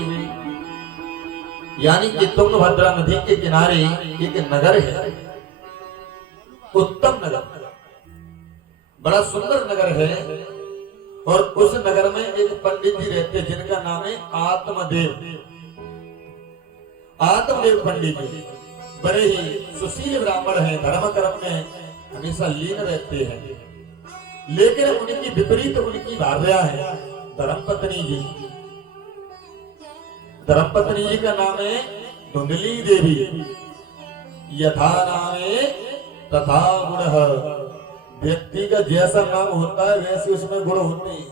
यानी कि तुंगभद्रा नदी के किनारे एक नगर है, उत्तम नगर, बड़ा सुंदर नगर है। और उस नगर में एक पंडित जी रहते जिनका नाम है आत्मदेव। आत्मदेव पंडित जी बड़े ही सुशील ब्राह्मण हैं, धर्म कर्म में हमेशा लीन रहते हैं, लेकिन उनकी विपरीत उनकी भार्या है धर्मपत्नी जी। धर्मपत्नी जी का नाम है धुंधली देवी। यथा नामे तथा गुण, व्यक्ति का जैसा नाम होता है वैसे उसमें गुण होते हैं,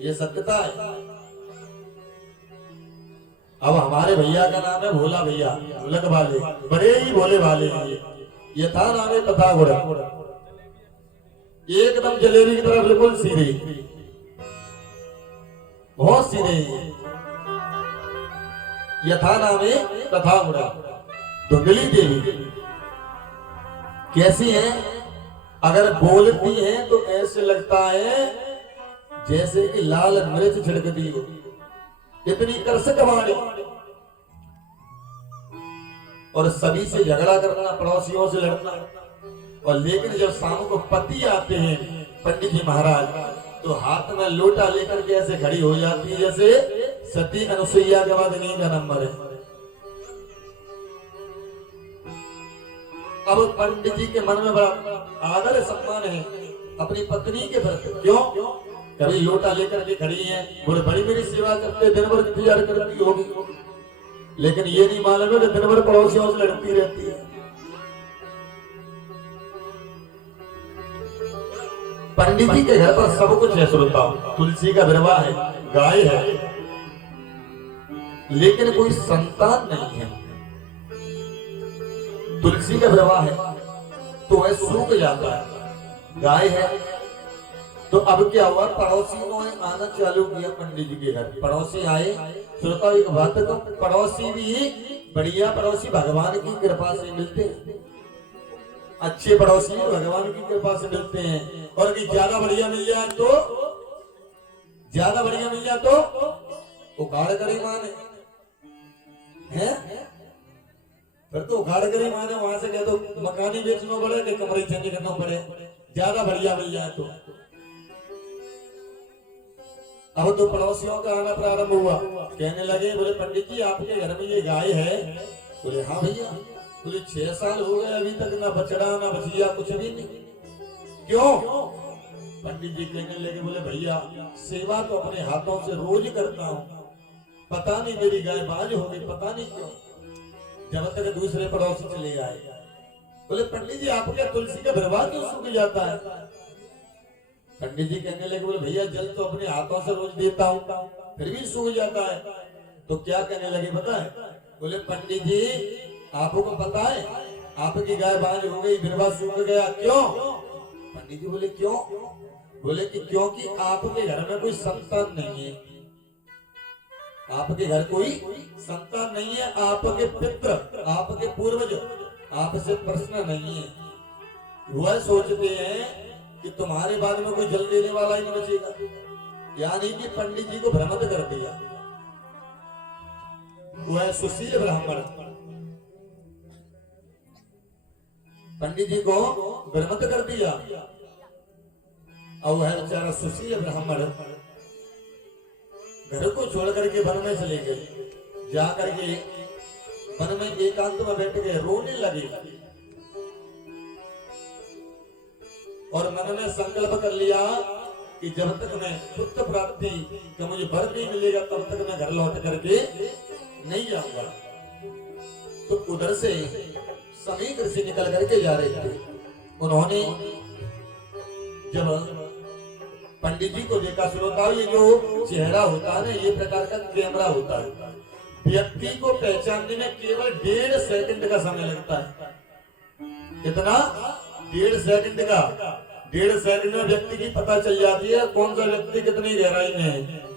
ये सत्यता है। अब हमारे भैया का नाम है भोला भैया, ढोलक वाले, बड़े ही भोले वाले हैं। यथा नामे तथा गुण, एकदम जलेबी की तरह बिल्कुल सीधे, बहुत सीधे। यथा नामे तथा गुण। धुंधली देवी कैसी है? अगर बोलती है तो ऐसे लगता है जैसे कि लाल मिर्च छिड़कती हो, इतनी कर्षक वाणी। और सभी से झगड़ा करना, पड़ोसियों से लड़ना। और लेकिन जब शाम को पति आते हैं पंडित जी महाराज, तो हाथ में लोटा लेकर के ऐसे खड़ी हो जाती है जैसे सती अनुसुईया के बाद इन्हीं का नंबर है। अब पंडित जी के मन में बड़ा आदर सम्मान है अपनी पत्नी के प्रति। क्यों? कभी लोटा लेकर के खड़ी है, बोले बड़ी मेरी सेवा करते, दिन भर इंतजार करती होगी, लेकिन ये नहीं मालूम है कि दिन भर पड़ोसियों से लड़ती रहती है। पंडित जी के घर पर सब कुछ है श्रोता, तुलसी का विरवा है, गाय है, लेकिन कोई संतान नहीं है। तुलसी का विरवा है तो वह सूख जाता है, गाय है। तो अब क्या हुआ, पड़ोसियों ने आना चालू किया पंडित जी के घर। पड़ोसी आए, श्रोता एक बात तो, पड़ोसी भी बढ़िया पड़ोसी भगवान की कृपा से मिलते हैं, अच्छे पड़ोसी भगवान की कृपा से मिलते हैं। और कि ज्यादा बढ़िया मिल जाए तो उखाड़ कर ही माने है, फिर तो उखाड़ कर ही माने। वहां से कह दो मकान ही बेचना पड़े कि कमरे चेंज करना पड़े, ज्यादा बढ़िया मिल जाए तो। अब तो पड़ोसियों का आना प्रारंभ हुआ, कहने लगे, बोले पंडित जी आपके घर में ये गाय है? बोले हाँ भैया। बोले 6 साल हो गए अभी तक ना बछड़ा ना बछिया कुछ भी नहीं, क्यों? पंडित जी कहने लगे, बोले भैया सेवा तो अपने हाथों से रोज करता हूँ, पता नहीं मेरी गाय बाज हो गई, पता नहीं क्यों, जब तक दूसरे पड़ोसी चले आए। बोले पंडित जी आपके तुलसी का विरवा क्यों सूख जाता है? पंडित जी कहने लगे, बोले भैया जल तो अपने हाथों से रोज देता हूँ, फिर भी सूख जाता है। तो क्या कहने लगे पता है? बोले पंडित जी आपको पता है आपकी गाय बाज हो गई, विरवा सूख गया, क्यों? पंडित जी बोले क्यों? बोले कि क्योंकि आपके घर में कोई संतान नहीं है, आपके घर कोई संतान नहीं है, आपके पितृ आपके पूर्वज आपसे प्रश्न नहीं है। वह सोचते हैं कि तुम्हारे बाद में कोई जल देने वाला ही नहीं बचेगा। यानी कि पंडित जी को भ्रमित कर दिया। वह सुशील ब्राह्मण पंडित जी को विरमत कर दिया और वह बेचारा सुशील ब्राह्मण घर को छोड़ करके वन में चले गए। जाकर के वन में एकांत में बैठ गए, रोने लगे और मन में संकल्प कर लिया कि जब तक मैं पुत्र प्राप्ति का मुझे वर नहीं मिलेगा तब तक मैं घर लौट करके नहीं जाऊंगा। तो उधर से समीक ऋषि निकल करके जा रहे थे। उन्होंने जब पंडित जी को देखा, श्रोताओं ये जो चेहरा होता है ना, ये प्रकार का कैमरा होता है। व्यक्ति को पहचानने में केवल 1.5 सेकंड का समय लगता है। कितना? 1.5 सेकंड का। 1.5 सेकंड में व्यक्ति की पता चल जाती है कौन सा व्यक्ति कितनी गहराई में है।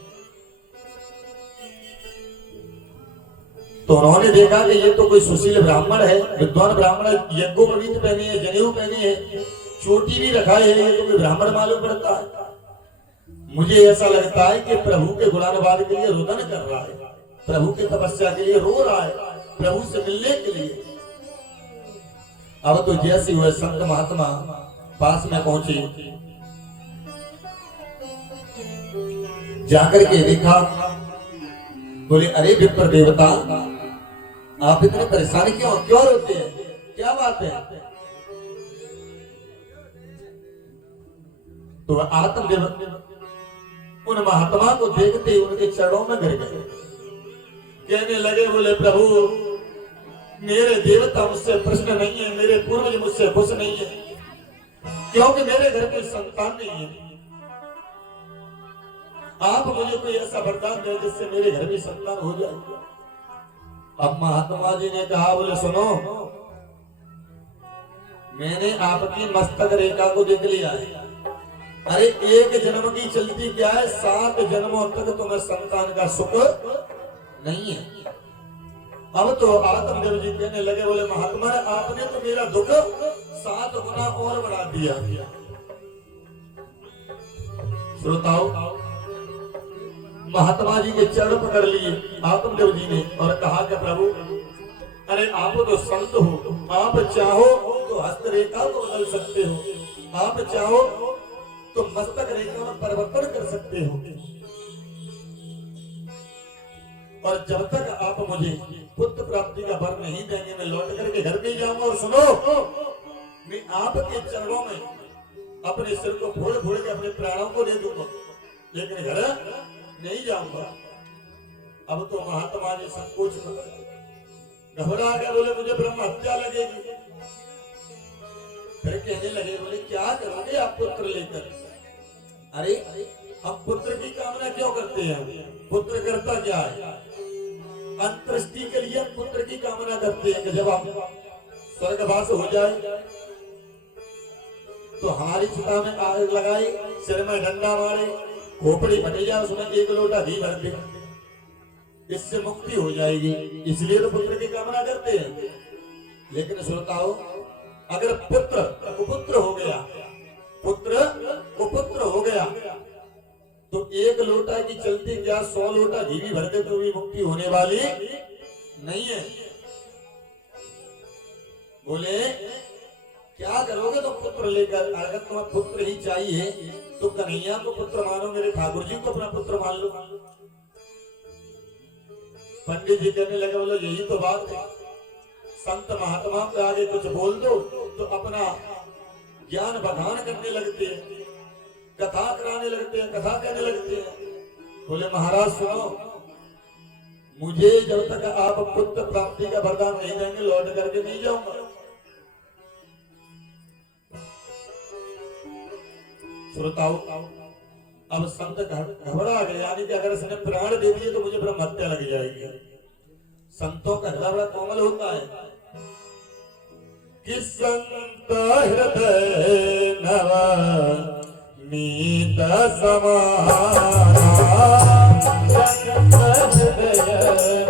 तो उन्होंने देखा कि ये तो कोई सुशील ब्राह्मण है, विद्वान ब्राह्मण है, यज्ञोपवीत पहने है, जनेऊ पहने है, चोटी भी रखा है, ये तो कोई ब्राह्मण मालूम पड़ता है। मुझे ऐसा लगता है कि प्रभु के गुणानुवाद के लिए रुदन कर रहा है, प्रभु की तपस्या के लिए रो रहा है, प्रभु से मिलने के लिए। अब तो जैसे हुए संत महात्मा पास में पहुंचे, जाकर के देखा, बोले अरे विप्र देवता, आप इतने परेशान क्यों रोते हैं, क्या बात है? तो आत्मदेव उन महात्मा को देखते उनके चरणों में गिर गए, कहने लगे, बोले प्रभु मेरे देवता मुझसे प्रश्न नहीं है, मेरे पूर्वज मुझसे खुश नहीं है, क्योंकि मेरे घर में संतान नहीं है। आप मुझे कोई ऐसा वरदान दे जिससे मेरे घर में संतान हो जाए। अब महात्मा जी ने कहा, बोले सुनो, मैंने आपकी मस्तक रेखा को देख लिया है। अरे एक जन्म की चलती क्या है, 7 जन्मों तक तुम्हें संतान का सुख नहीं है। अब तो आत्मदेव जी कहने लगे, बोले महात्मा आपने तो मेरा दुख 7 गुना और बढ़ा दिया। श्रोताओं, महात्मा जी के चरण पकड़ लिए आत्मदेव जी ने और कहा कि प्रभु अरे आप तो संत हो, आप चाहो तो हस्तरेखा को बदल सकते हो, आप चाहो तो मस्तक रेखा में परिवर्तन कर सकते हो, और जब तक आप मुझे पुत्र प्राप्ति का वर नहीं देंगे मैं लौट करके घर नहीं जाऊंगा। और सुनो, मैं आपके चरणों में अपने सिर को फोड़ फोड़ के अपने प्राणों को दे दूंगा, लेकिन घर नहीं जाऊंगा। अब तो महात्मा जी संकोच में घबरा गए, बोले मुझे ब्रह्म हत्या लगेगी। फिर कहने लगे, बोले क्या करोगे आप पुत्र लेकर? अरे हम पुत्र की कामना क्यों करते हैं? पुत्र करता क्या है? अंतर्दृष्टि के लिए पुत्र की कामना करते हैं कि जब हम स्वर्गवास हो जाए तो हमारी चिता में आग लगाए, सिर में डंडा मारे, खोपड़ी फटे जाए, उसमें 1 लोटा घी भर दे, इससे मुक्ति हो जाएगी। इसलिए तो पुत्र की कामना करते हैं। लेकिन श्रोताओ, अगर पुत्र कुपुत्र हो गया, पुत्र कुपुत्र हो गया तो 1 लोटा की चलती क्या 100 लोटा घी भी भर दे तो भी मुक्ति होने वाली नहीं है। बोले क्या करोगे तो पुत्र लेकर? अगर तुम्हें पुत्र ही चाहिए तो कन्हैया को पुत्र मानो, मेरे ठाकुर जी को अपना पुत्र मान लो। पंडित जी कहने लगे, बोलो यही तो बात है, संत महात्मा के आगे कुछ बोल दो तो अपना ज्ञान बखान करने लगते हैं, कथा कराने लगते हैं, कथा कहने लगते हैं। बोले महाराज सुनो, मुझे जब तक आप पुत्र प्राप्ति का वरदान नहीं देंगे लौट करके नहीं जाऊंगा। श्रोताओं, अब संत घबरा गए, यानी कि अगर इसने प्राण दे दिए तो मुझे ब्रह्म हत्या लग जाएगी। संतों का हृदय बड़ा कोमल होता है कि संत हृदय नवनीत समाना, संत हृदय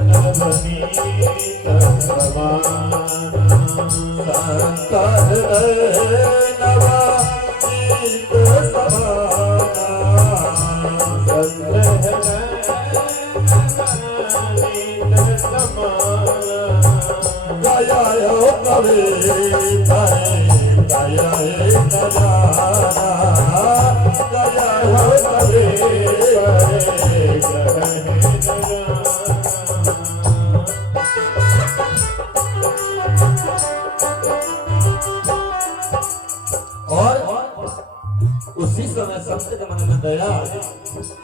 नवनीत समाना, संत हृदय नवनीत समाना, संत हृदय नवनीत समाना। कवे करे गया है नजारा गया हो कवे करे गया उसी समय संत के मन में दया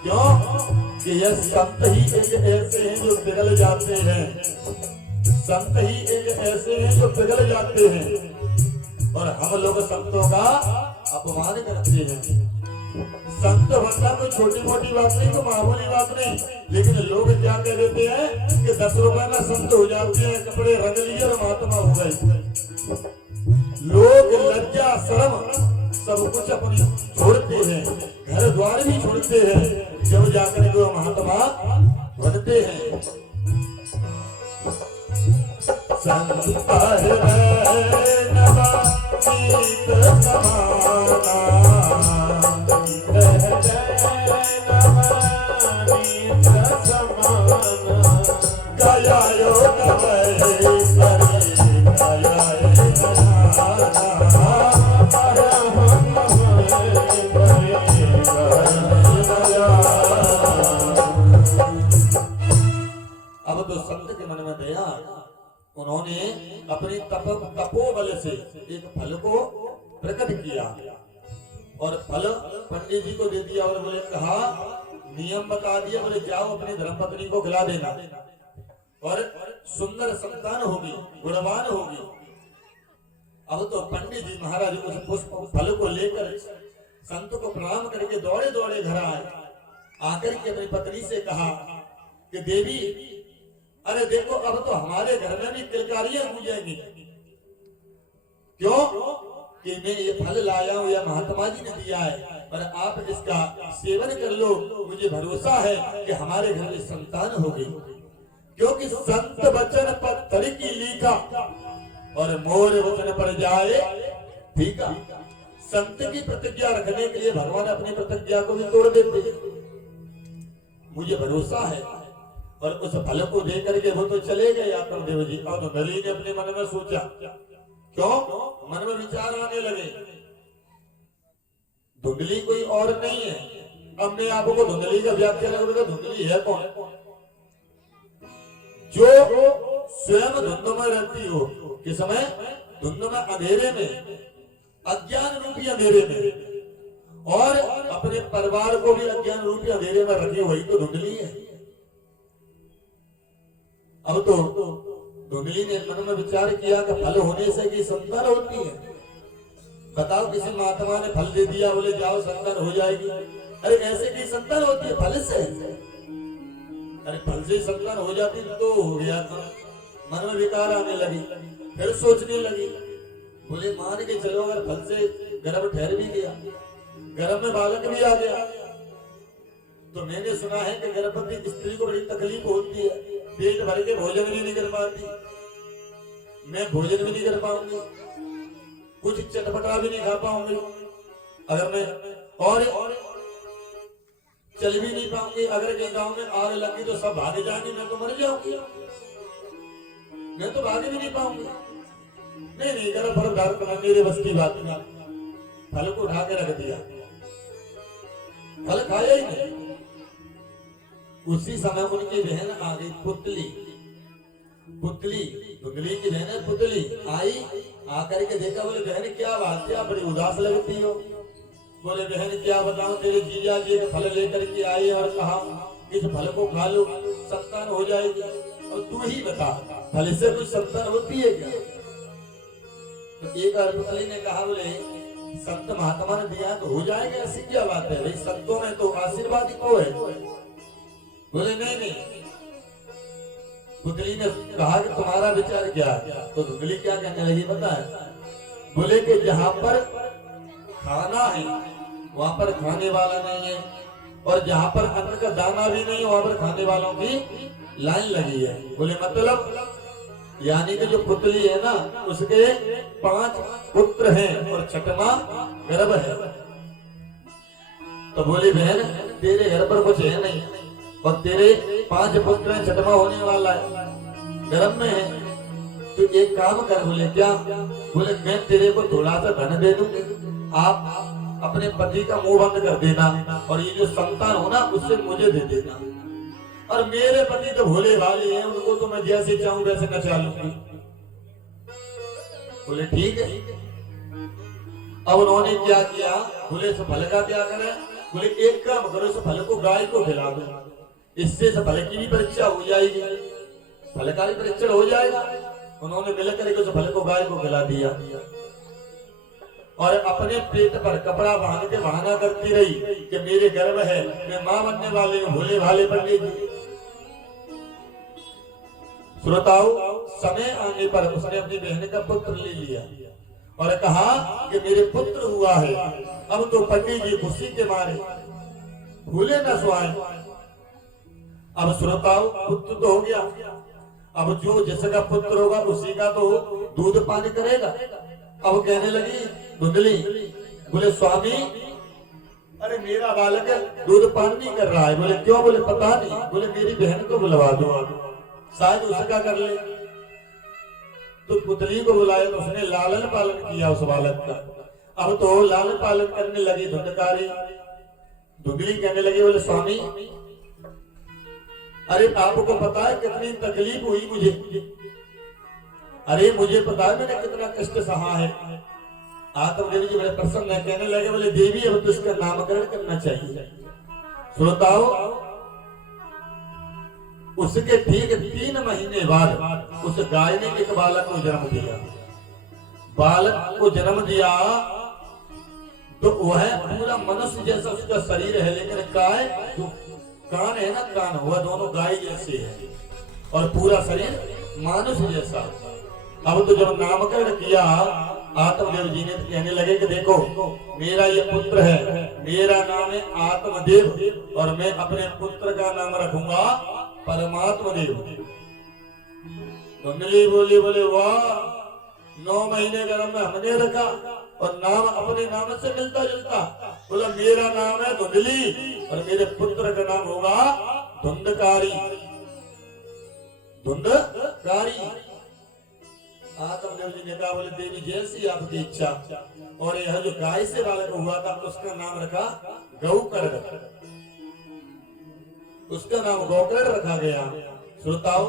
क्यों कि यह संत ही एक ऐसे हैं जो पिघल जाते हैं संत ही एक ऐसे हैं जो पिघल जाते हैं और हम लोग संतों का अपमान करते हैं संत बनना कोई छोटी मोटी बात नहीं कोई मामूली बात नहीं लेकिन लोग क्या कह देते हैं कि 10 रुपए में संत हो जाते हैं कपड़े रंग लिए और महात्मा हो गए लोग लज्जा शर्म सब कुछ अपनी छोड़ते हैं घर द्वार भी छोड़ते हैं जब जाकर के वो महात्मा बनते हैं अब तो संत के मन में दया उन्होंने अपने तपोबल से एक फल को प्रकट किया और फल पंडित जी को दे दिया और बोले कहा नियम बता दिया बोले जाओ अपनी धर्मपत्नी को खिला देना और सुंदर संतान होगी गुणवान होगी। अब तो पंडित जी महाराज उस पुष्प फल को लेकर संत को प्रणाम करके दौड़े दौड़े घर आए आकर के अपनी पत्नी से कहा कि देवी अरे देखो अब तो हमारे घर में भी किलकारियां गूंजेंगी क्यों कि मैं ये फल लाया हूं या महात्मा जी ने दिया है पर आप इसका सेवन कर लो मुझे भरोसा है कि हमारे घर में संतान होगी क्योंकि संत वचन पत्थर की लिखा और मोर वचन पर जाए ठीक है। संत की प्रतिज्ञा रखने के लिए भगवान अपनी प्रतिज्ञा को भी तोड़ देते मुझे भरोसा है और उस फल को दे करके वो तो चले गए आत्मदेव जी। और नली ने अपने मन में सोचा क्यों मन में विचार आने लगे धुंधली कोई और नहीं है। अब मैं आपको धुंधली का व्याख्या करूंगा धुंधली है कौन जो स्वयं धुंध में रहती हो किस समय धुंध में अंधेरे में अज्ञान रूपी अंधेरे में और अपने परिवार को भी अज्ञान रूपी अंधेरे में रखी वही तो धुंधली है। अब तो धुंधली ने मन में विचार किया कि फल होने से की संतान होती है। बताओ किसी महात्मा ने फल दे दिया बोले जाओ संतान हो जाएगी अरे ऐसे की संतान होती है फल से अरे फल से संतान हो जाती तो हो गया था। मन में विकार आने लगी फिर सोचने लगी बोले मान के चलो अगर फल से गर्भ ठहर भी गया गर्भ में बालक भी आ गया तो मैंने सुना है कि गर्भवती स्त्री को बड़ी तकलीफ होती है पेट भर के भोजन भी नहीं कर पाती मैं भोजन भी नहीं कर पाऊंगी कुछ चटपटा भी नहीं खा पाऊंगी अगर मैं और चल भी नहीं पाऊंगी अगर कहीं गांव में आग लगी तो सब भागे जाएंगे मैं तो मर जाऊंगी मैं तो भागे भी नहीं पाऊंगी। नहीं गर्भ फल धारण करना मेरे बस की बात नहीं। फल को उठा के रख दिया फल खाया ही नहीं। उसी समय उनकी बहन आ गई पुतली धुंधली की बहन है पुतली आई आकर के देखा बोले बहन क्या बात है आप बड़ी उदास लगती हो। बोले बहन क्या बताऊं तेरे जीजा जी एक फल लेकर के आई और कहा इस फल को खा लो संतान हो जाएगी और तू ही बता फल से कुछ संतान होती है क्या। तो एक पुतली ने कहा बोले संत महात्मा ने दिया तो हो जाएगा ऐसी क्या बात है भाई संतों में तो आशीर्वाद ही तो है। बोले नहीं पुतली ने कहा कि तुम्हारा विचार क्या है। तो धुंधली क्या कहने लगी पता है बोले कि जहां पर खाना है वहां पर खाने वाला नहीं है और जहां पर अन्न का दाना भी नहीं है वहां पर खाने वालों की लाइन लगी है। बोले मतलब यानी कि जो पुतली है ना उसके 5 पुत्र हैं और 6वां गर्भ है। तो बोली बहन तेरे घर पर कुछ है नहीं और तेरे 5 पुत्र हैं 6वां होने वाला है गर्भ में है तो एक काम कर, बोले क्या? बोले मैं तेरे को थोड़ा सा धन दे दूंगी, आप अपने पति का मुंह बंद कर देना और ये जो संतान हो ना उससे मुझे दे देना। और मेरे पति तो भोले भाले हैं, उनको तो मैं जैसे चाहूं वैसे नचा लूंगी। बोले ठीक है। अब उन्होंने क्या किया? बोले इस फल का क्या करें? बोले एक काम करो, इस फल को गाय को खिला दो, इससे इस फल की भी परीक्षा हो जाएगी, फल का भी परीक्षण हो जाएगा। उन्होंने मिलकर के उस फल को गाय को खिला दिया और अपने पेट पर कपड़ा बांध के बहाना करती रही कि मेरे गर्भ है, मैं मां बनने वाली हूं, भोले भाले पंडित जी। श्रोताओ, समय आने पर उसने अपनी बहन का पुत्र ले लिया और कहा कि मेरे पुत्र हुआ है। अब तो पंडित जी खुशी के मारे भूले न सोए। अब श्रोताओ, पुत्र तो हो गया, अब जो जिसका पुत्र होगा उसी का तो दूध पानी करेगा। अब कहने लगी धुंधली, बोले स्वामी अरे मेरा बालक दूध पान नहीं कर रहा है। बोले क्यों? बोले पता नहीं। बोले मेरी बहन को बुलवा दो, शायद उसका कर ले। तो पुतली को बुलाया तो उसने लालन पालन किया उस बालक का। अब तो लालन पालन करने लगी धुंधकारी। धुंधली कहने लगी, बोले स्वामी अरे आपको पता है कितनी तकलीफ हुई मुझे, अरे मुझे पता है मैंने कितना कष्ट सहा है। आत्मदेव जी बड़े प्रसन्न है, कहने लगे बोले देवी अब तो इसका नामकरण करना चाहिए। श्रोताओ, उसके ठीक 3 महीने बाद उस गाय ने एक बालक को जन्म दिया। बालक को जन्म दिया तो वह पूरा मनुष्य जैसा उसका शरीर है, लेकिन गाय जो कान है ना, कान वह दोनों गाय जैसे है और पूरा शरीर मानुष जैसा। अब तो जब नामकरण किया आत्मदेव जी ने कहने लगे कि देखो मेरा ये पुत्र है, मेरा नाम है आत्मदेव और मैं अपने पुत्र का नाम रखूंगा परमात्मा देव। धुंधली बोली, बोले वाह, 9 महीने गर्भ में हमने रखा और नाम अपने नाम से मिलता जुलता। बोला मेरा नाम है धुंधली और मेरे पुत्र का नाम होगा धुंधकारी। धुंधकारी। आत्मदेव जी ने कहा, बोले देवी जैसी आपकी इच्छा। और यह जो गाय से बालक हुआ था उसका नाम रखा गौकर्ण, उसका नाम गौकर्ण रखा गया। श्रोताओ,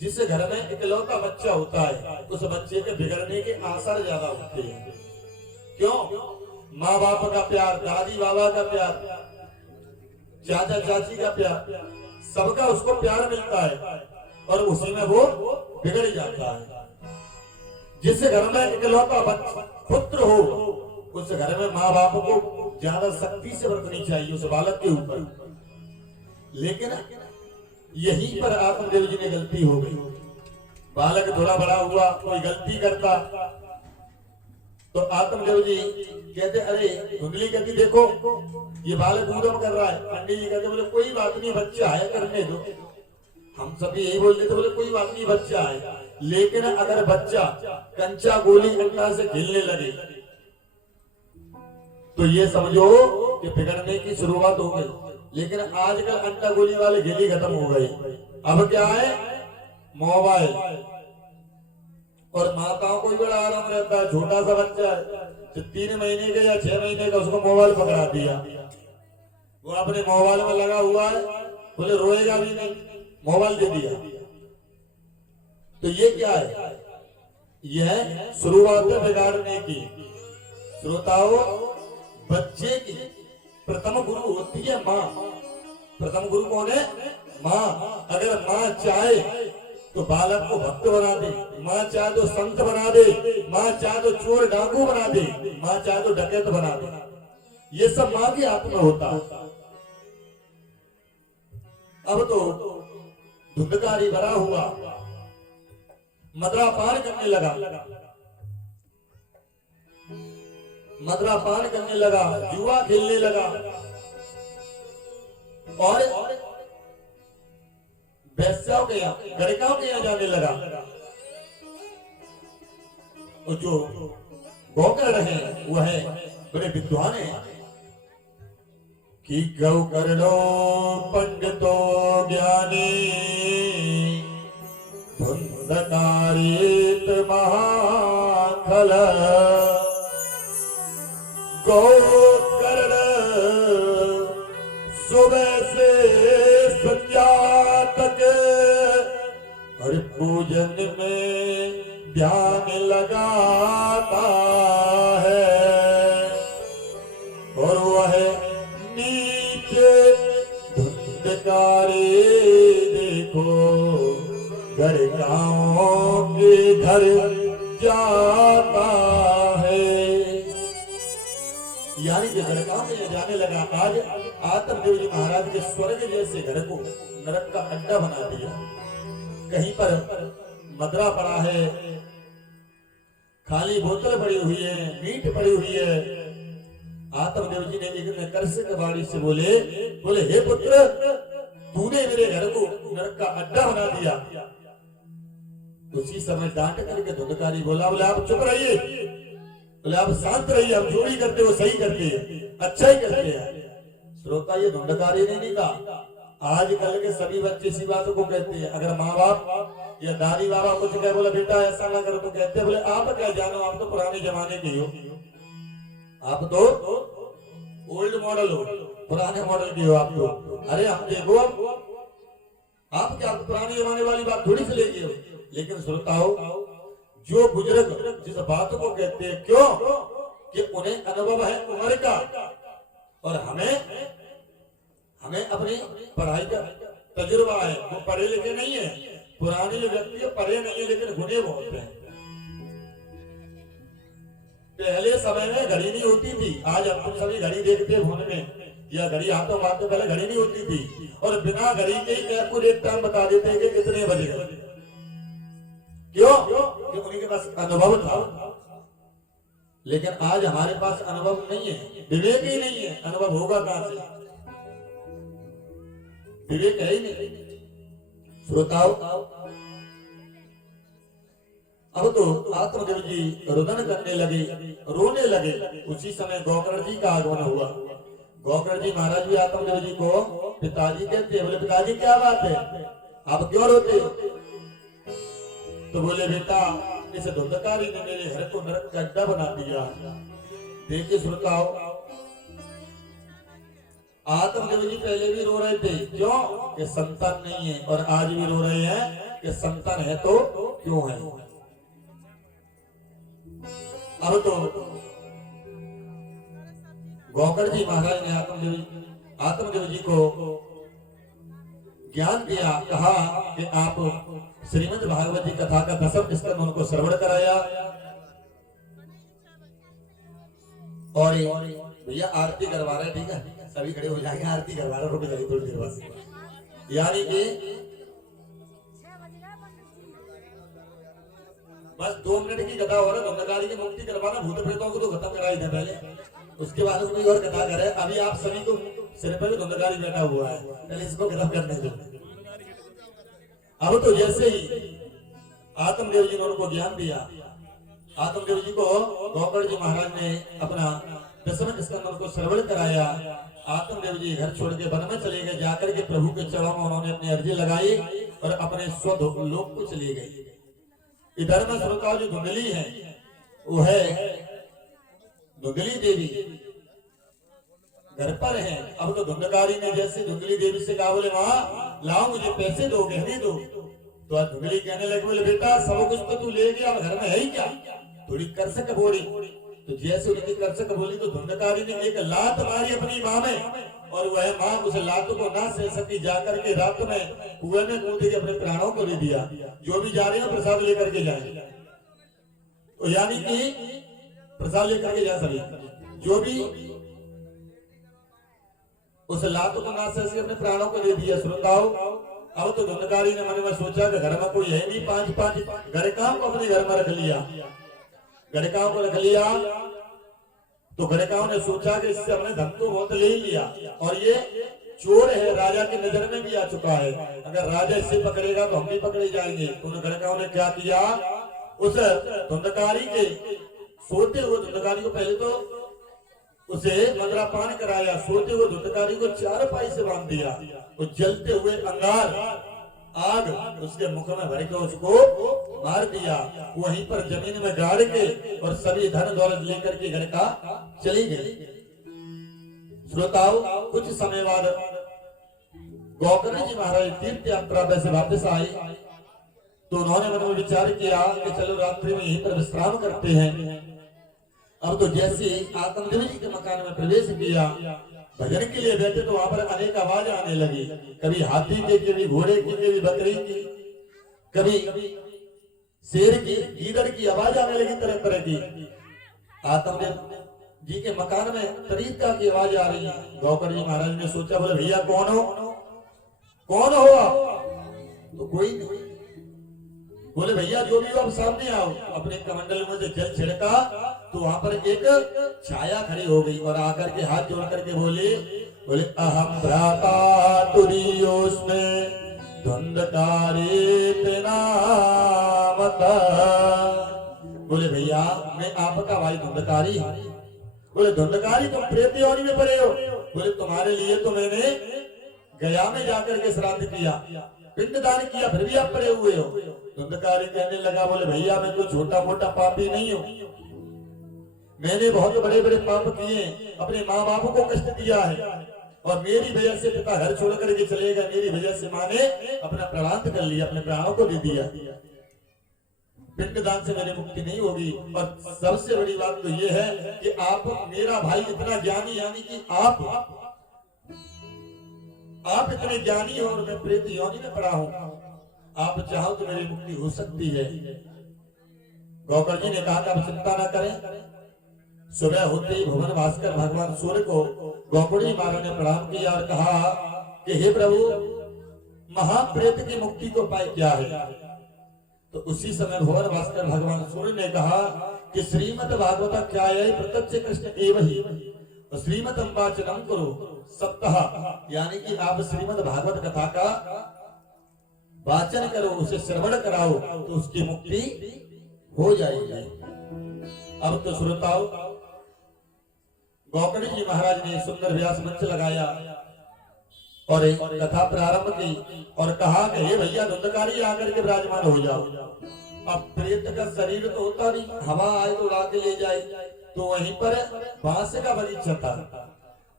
जिस घर में इकलौता बच्चा होता है उस बच्चे के बिगड़ने के आसार ज्यादा होते हैं। क्यों? माँ बाप का प्यार, दादी बाबा का प्यार, चाचा चाची का प्यार, सबका उसको प्यार मिलता है और उसी में वो बिगड़ जाता है। जिस घर में इकलौता पुत्र हो उस घर में माँ बाप को ज्यादा सख्ती से बरतनी चाहिए उस बालक के ऊपर। लेकिन यहीं पर आत्मदेव जी ने गलती हो गई। बालक थोड़ा बड़ा हुआ, कोई गलती करता तो आत्मदेव जी कहते अरे धुंधली कहती देखो ये बालक उद्यम कर रहा है। पंडित जी कहते बोले कोई बात नहीं, बच्चा है, करने दो। हम सभी यही बोल रहे थे, बोले कोई बात नहीं बच्चा है। लेकिन अगर बच्चा कंचा गोली अंडा से खेलने लगे तो ये समझो कि बिगड़ने की शुरुआत हो गई। लेकिन आजकल अंडा गोली वाले खेली खत्म हो गई। अब क्या है? मोबाइल। और माताओं को भी बड़ा आराम रहता है, छोटा सा बच्चा है 3 महीने का या 6 महीने का, उसको मोबाइल पकड़ा दिया, वो अपने मोबाइल में लगा हुआ है, बोले रोएगा भी नहीं, मोबाइल दे दिया। तो ये क्या है? यह शुरुआत है बिगाड़ने की। श्रोताओं, बच्चे की प्रथम गुरु होती है माँ। प्रथम गुरु कौन है? माँ। अगर माँ चाहे तो बालक को भक्त बना दे, माँ चाहे तो संत बना दे, माँ चाहे तो चोर डाकू बना दे, माँ चाहे तो डकैत बना दे। ये सब माँ के हाथ में होता है। अब तो धुंधकारी बड़ा हुआ, मदरापान करने लगा, मदरापान करने लगा, जुआ खेलने लगा और वैश्याओं के यहाँ, गणिकाओं के यहाँ जाने लगा। और जो गौकर्ण है वो है बड़े विद्वान है कि गौकर्णो पंडितो ज्ञानी धुंध धुंधकारित महाखल गोकर्ण सुबह से संध्या तक हरि पूजन में ध्यान लगाता है और वह नीचे धुंधकारी देखो घर गाँव के घर जाता है। यानी कि घर गाँव में जाने लगा। आज आत्मदेव जी महाराज के स्वर्ग जैसे घर को नरक का अड्डा बना दिया। कहीं पर मदरा पड़ा है, खाली बोतल पड़ी हुई है, मीट पड़ी हुई है। आत्मदेव जी ने एक कर्षक वाणी से बोले हे पुत्र, तूने मेरे घर को नरक का अड्डा बना दिया। उसी समय डांट करके धुंधकारी बोला, बोले आप चुप रहिए, बोले आप शांत रहिए, आप जो भी करते हो सही करते हैं, अच्छा ही करते हैं। श्रोता, ये धुंधकारी ने नहीं कहा। आजकल के सभी बच्चे इसी बातों को कहते हैं। अगर माँ बाप या दादी बाबा कुछ कहे, बोले बेटा ऐसा ना करो, तो कहते हैं बोले आप क्या जानो, आप तो पुराने जमाने के हो, आप तो ओल्ड मॉडल हो, पुराने मॉडल के हो आप तो। अरे हम देखो, आप क्या पुराने जमाने वाली बात थोड़ी से लेके हो। लेकिन श्रोताओ, जो बुजुर्ग जिस बात को कहते हैं, क्यों कि उन्हें अनुभव है उम्र का, और हमें अपनी पढ़ाई का तजुर्बा है। वो पढ़े लिखे नहीं है, पुराने जो व्यक्ति है पढ़े नहीं है लेकिन गुने बहुत हैं। पहले समय में घड़ी नहीं होती थी। आज हम सभी घड़ी देखते हैं फोन में, या घड़ी हाथों में, पहले घड़ी नहीं होती थी, और बिना घड़ी के ही एक्यूरेट टाइम बता देते हैं कि कितने बजे। क्यों? कि उन्हीं के पास अनुभव था। लेकिन आज हमारे पास अनुभव नहीं है, विवेक ही नहीं है। अनुभव होगा कहां से? विवेक है ही नहीं। श्रोताओं, अब तो आत्मदेव जी रुदन करने लगे, रोने लगे। उसी समय गोकर्ण जी का आगमन हुआ। गोकर्ण जी महाराज भी आत्मदेव जी को पिताजी कहते हैं। बोले पिताजी क्या बात है, आप क्यों रोते हो? तो बोले बेटा, इस धुंधकारी ने मेरे घर को नरक का अड्डा बना दिया। देखिए श्रोताओ, आत्मदेव जी पहले भी रो रहे थे, क्यों कि संतान नहीं है, और आज भी रो रहे हैं कि संतान है तो क्यों है। अब तो गोकर्ण जी महाराज ने आत्मदेव जी को ज्ञान दिया, कहा कि आप श्रीमद् भागवत जी कथा का 10वें स्कंद उनको श्रवण कराया। और भैया आरती करवा रहे, ठीक है, सभी खड़े हो जाएंगे, आरती करवा रहे, रुक जाइए थोड़ी देर बस। यानी कि बस 2 मिनट की कथा हो रहा है। धुंधकारी की मुक्ति करवाना, भूत प्रेतों को तो खत्म कराई था पहले, उसके बाद कोई और कथा करे। अभी आप सभी को सिर पर धुंधकारी बैठा हुआ है, पहले इसको खत्म करने दो। अब तो जैसे ही आत्मदेव जी ने उनको ज्ञान दिया, आत्मदेव जी को गोकर्ण जी महाराज ने अपना 10वें स्कंद उनको श्रवण कराया। आत्मदेव जी घर छोड़ के वन में चले गए। जाकर के प्रभु के चरणों में उन्होंने अपनी अर्जी लगाई और अपने स्वलोक को चले गए। इधर में श्रोता जो धुंधली है, वो है धुंधली देवी, घर पर है। अब तो धुंधकारी ने जैसे धुंधली देवी से कहा, बोले माँ लाओ मुझे पैसे दो, गहने दो। तो आज धुंधली कहने लगे, बोले बेटा सब कुछ तो तू ले गया, घर में है ही क्या? थोड़ी कर्षक बोली। तो जैसे उनकी कर्षक बोली तो धुंधकारी ने एक लात मारी अपनी माँ में, और वह माँ उस लात को ना सह सकी, जाकर के रात में कुएं में कूद के अपने प्राणों को दे दिया। जो भी जा रहे हैं प्रसाद लेकर के जाए, तो यानी कि प्रसाद लेकर के जा सके। जो भी उस लात को ना सह सके अपने प्राणों को दे दिया। श्रोताओं, अब तो धुंधकारी ने मन में सोचा कि घर में कोई है नहीं, 5 गड़काओं को अपने घर में रख लिया। गड़काओं को रख लिया तो गड़काओं ने सोचा कि इससे अपने धन तो बहुत ले लिया, और ये चोर है, राजा की नजर में भी आ चुका है, अगर राजा इसे पकड़ेगा तो हम भी पकड़े जाएंगे। तो उन गड़काओं ने क्या किया, उस धुंधकारी के सोते हुए धुंधकारी को पहले तो उसे मदरापान कराया, सोते हुए धुंधकारी को 4 पाई से बांध दिया। वो जलते हुए अंगार आग उसके मुख में भर के उसको मार दिया, वहीं पर जमीन में गाड़ के और सभी धन दौलत लेकर के घर का चली गई। श्रोताओं, कुछ समय बाद गोकर्ण जी महाराज तीर्थ यात्रा से वापस आए तो उन्होंने मन में विचार किया कि चलो रात्रि में यहीं पर विश्राम करते हैं। अब तो जैसे आत्मदेव जी के मकान में प्रवेश किया, भजन के लिए बैठे तो वहां पर अनेक आवाज आने लगी, कभी हाथी की, कभी घोड़े की, कभी बकरी की, कभी शेर की, गीदड़ की आवाज आने लगी, तरह तरह की। आत्मदेव जी के मकान में तरीका की आवाज आ रही है। गोकर्ण जी महाराज ने सोचा, बोले भैया कौन हो, कौन हो आप? तो कोई नहीं। बोले भैया जो भी हो आप सामने आओ। अपने कमंडल में से जल छिड़का तो वहां पर एक छाया खड़ी हो गई और आकर के हाथ जोड़ करके बोले अहम भ्राता तुरीयोस्मे धुंधकारित नामता। बोले भैया मैं आपका भाई धुंधकारी हूं। बोले धुंधकारी तुम प्रेत योनि में पड़े हो? बोले तुम्हारे लिए तो मैंने गया में जाकर के श्राद्ध किया, पिंडदान किया, फिर भी आप पड़े हुए हो। धुंधकारी कहने लगा, बोले भैया मैं कोई छोटा मोटा पापी नहीं हूं, मैंने बहुत बड़े बड़े पाप किए, अपने माँ बाप को कष्ट दिया है और मेरी वजह से पिता घर छोड़ करके चले गए, मेरी वजह से माँ ने अपना प्राणांत कर लिया, अपने प्राणों को दे दिया। पिंडदान से मेरी मुक्ति नहीं होगी। और सबसे बड़ी बात तो ये है कि आप मेरा भाई इतना ज्ञानी, यानी कि आप इतने ज्ञानी हो और मैं प्रेत योनि में पड़ा हूं, आप चाहो तो मेरी मुक्ति हो सकती है। गोकर्ण जी ने कहा कि आप चिंता ना करें। सुबह होते ही भुवन भास्कर भगवान सूर्य को गोकर्ण जी महाराज ने प्रणाम किया और कहा कि हे प्रभु, महाप्रेत की मुक्ति को उपाय क्या है? तो उसी समय भुवन भास्कर भगवान सूर्य ने कहा कि श्रीमद् भागवत क्या है प्रत्यक्ष कृष्ण एवं ही श्रीमद् वाचनम करो सप्ताह, यानी कि आप श्रीमद् भागवत कथा का वाचन करो, उसे श्रवण कराओ तो उसकी मुक्ति हो जाएगी। अब तो श्रोताओं, गोकर्ण जी महाराज ने सुंदर व्यास मंच लगाया और एक कथा प्रारंभ की और कहा कि हे भैया धुंधकारी आकर के विराजमान हो जाओ। अब प्रेत का शरीर तो होता नहीं, हवा आए तो उड़ा के ले जाए, तो वहीं पर बांस का बगीचा था,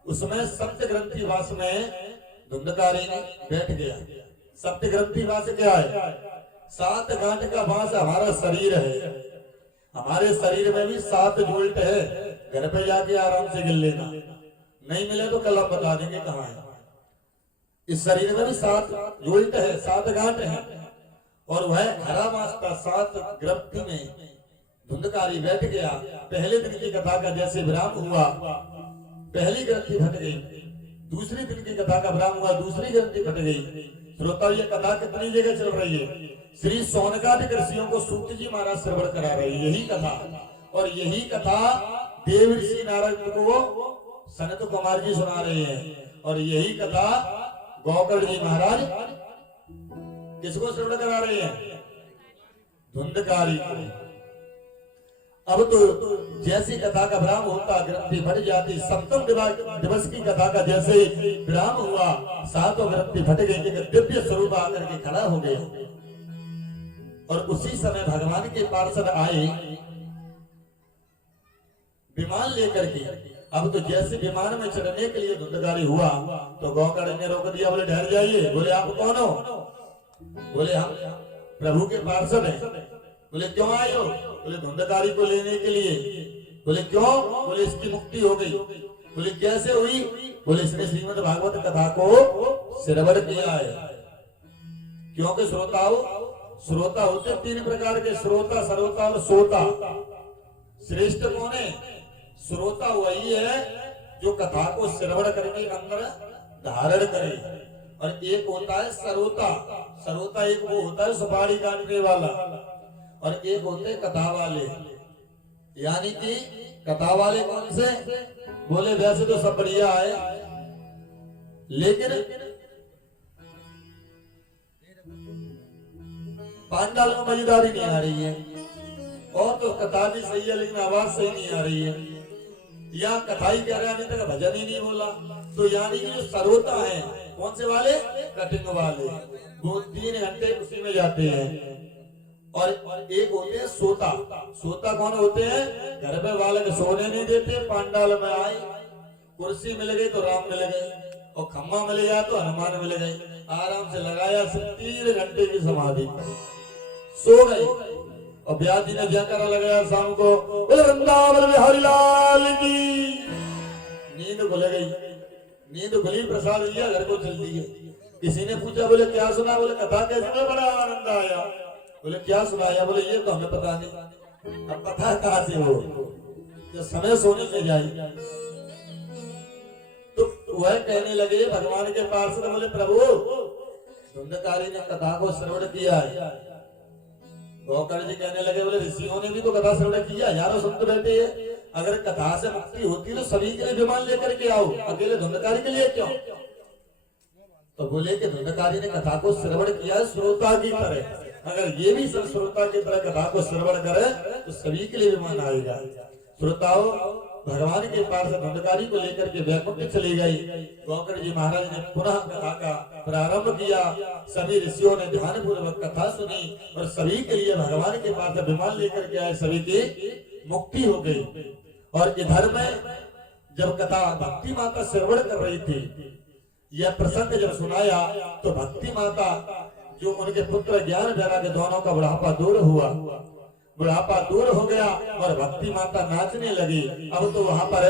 उसमें सप्त ग्रंथि वास में धुंधकारी ने बैठ गया। सप्त ग्रंथि वास क्या है? 7 गांठ का बांस हमारा शरीर है, हमारे शरीर में भी 7 जोल्ट है, घर पे जाके आराम से गिन लेना, नहीं मिले तो कल हम बता देंगे कहाँ है। इस शरीर में भी 7 जोल्ट है, 7 गांठ है और वह हरा बांस था। 7 ग्रंथि में धुंधकारी बैठ गया। पहले दिन की कथा का जैसे विराम हुआ, पहली ग्रंथि फट गई, दूसरी दिन की कथा का विराम हुआ, दूसरी ग्रंथि फट गई। श्रोता, ये कथा कितनी जगह चल रही है? श्री सोनकादि ऋषियों को सूत जी महाराज श्रवण करा रहे हैं यही कथा, और यही कथा देव ऋषि नारद को सनत कुमार जी सुना रहे हैं, और यही कथा गोकर्ण जी महाराज किसको श्रवण करा रहे हैं? धुंधकारी को। अब तो जैसी कथा का विराम होता ग्रंथि फट जाती। सप्तम दिवस की कथा का जैसे विराम हुआ, 7 ग्रंथि फट गई, दिव्य स्वरूप आकर के खड़ा हो गया। और उसी समय भगवान के पार्षद आए विमान लेकर के। अब तो जैसे विमान में चढ़ने के लिए धुंधकारी हुआ तो गोकर्ण ने रोक दिया, बोले ठहर जाइए। बोले आप कौन हो? बोले हम प्रभु के पार्षद हैं। बोले क्यों आए हो? बोले धुंधकारी को लेने के लिए। बोले क्यों? बोले इसकी मुक्ति हो गई। बोले कैसे हुई? बोले इसने श्रीमद् भागवत कथा को श्रवण किया है। क्योंकि श्रोता होते 3 प्रकार के, श्रोता, सरोता और सोता। श्रेष्ठ कौन है? श्रोता वही है जो कथा को श्रवण करके अंदर धारण करे, और एक होता है सरोता। सरोता एक वो होता है सुपारी काटने वाला, और एक होते कथा वाले। यानी कि कथा वाले कौन से? बोले वैसे तो सब बढ़िया है, लेकिन पांडाल में मजेदारी नहीं आ रही है, और तो कथा भी सही है लेकिन आवाज सही नहीं आ रही है, या कथा ही कह रहे हैं, अभी तक भजन ही नहीं बोला। तो यानी कि जो सरोता है कौन से वाले? कटिंग वाले। वो 3 घंटे उसी में जाते हैं। और एक होते हैं सोता। सोता कौन होते हैं? घर पे बालक सोने नहीं देते, पांडाल में आए, कुर्सी मिल गई तो राम मिल गए, और खम्मा मिल गया तो हनुमान मिल गए। आराम से लगाया 3 घंटे की समाधि, सो गए। और ब्यास जी ने जयकारा लगाया शाम को, बोले वृंदावन बिहारी लाल की। नींद खुल गई, नींद खुली, प्रसाद लिया, घर को चल दिए। किसी ने पूछा, बोले क्या सुना? बोले कथा कैसे? बड़ा आनंद आया। बोले क्या सुनाया? बोले ये तो हमें पता नहीं। अब कथा कहाँ से हो? जो समय सोने से जाए। तो वह कहने लगे भगवान के पार्षद, बोले प्रभु धुंधकारी ने कथा को श्रवण किया है। गौकर जी कहने लगे, बोले ऋषियों ने भी तो कथा श्रवण किया, यारो सुनते बैठे हैं। अगर कथा से मुक्ति होती तो सभी के लिए विमान लेकर के आओ, अकेले धुंधकारी के लिए क्यों? तो बोले कि धुंधकारी ने कथा को श्रवण किया श्रोता की तरह, अगर ये भी सब श्रोता की तरह कथा को श्रवण करे तो सभी के लिए विमान आएगा। श्रोताओं, भगवान के पास धुंधकारी को लेकर के वैकुंठ चली गई। गौकर जी महाराज ने पुनः कथा का प्रारंभ किया। सभी ऋषियों ने ध्यान पूर्वक कथा सुनी और सभी के लिए भगवान के पास विमान लेकर के आए, सभी की मुक्ति हो गई। और इधर में जब कथा भक्ति माता श्रवण कर रही थी, यह प्रसंग जब सुनाया तो भक्ति माता जो उनके पुत्र ज्ञान वैराग्य दोनों का बुढ़ापा दूर हुआ, बुढ़ापा दूर हो गया और भक्ति माता नाचने लगी। अब तो वहां पर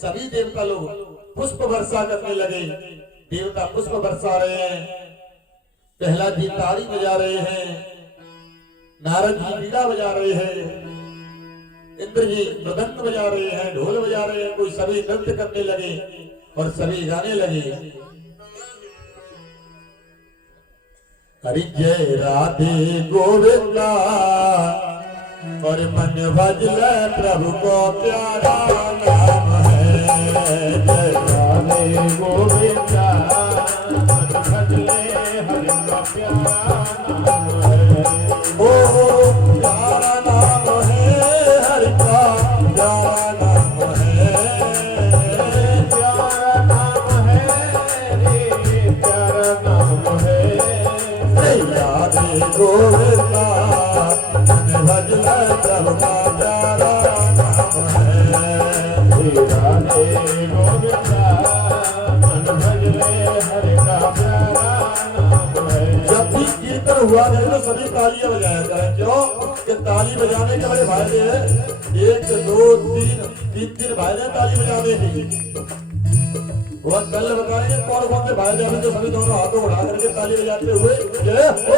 सभी देवता लोग पुष्प वर्षा करने लगे। देवता पुष्प बरसा रहे हैं, प्रहलाद जी ताली बजा रहे हैं, नारद जी बीड़ा बजा रहे हैं, इंद्र जी मृदंग बजा रहे हैं, ढोल बजा रहे हैं। कोई सभी नृत्य करने लगे और सभी गाने लगे, हरि जय राधे गोविंदा, और मन भजल प्रभु को प्यारा नाम है। जय राधे गोविंदा, मन भजले हरि का प्यारा नाम है। ओ प्यारा नाम है हरि का, प्यारा नाम है, प्यारा नाम है रे, प्यारा नाम है। राधे गोविंदा, मन भजले प्रभु का प्यारा नाम है। राधे गोविंदा, मन भजले हरि का प्यारा नाम है। जब भी कीर्तन हुआ करे तो सभी तालियां बजाया करें। क्यों? कि ताली बजाने के बड़े फायदे हैं। 1 2 3 3 फायदे ताली बजाने की। वह कल बताएंगे कौन कौन से फायदे हैं, तो सभी दोनों हाथों उठा करके ताली बजाते हुए जय हो।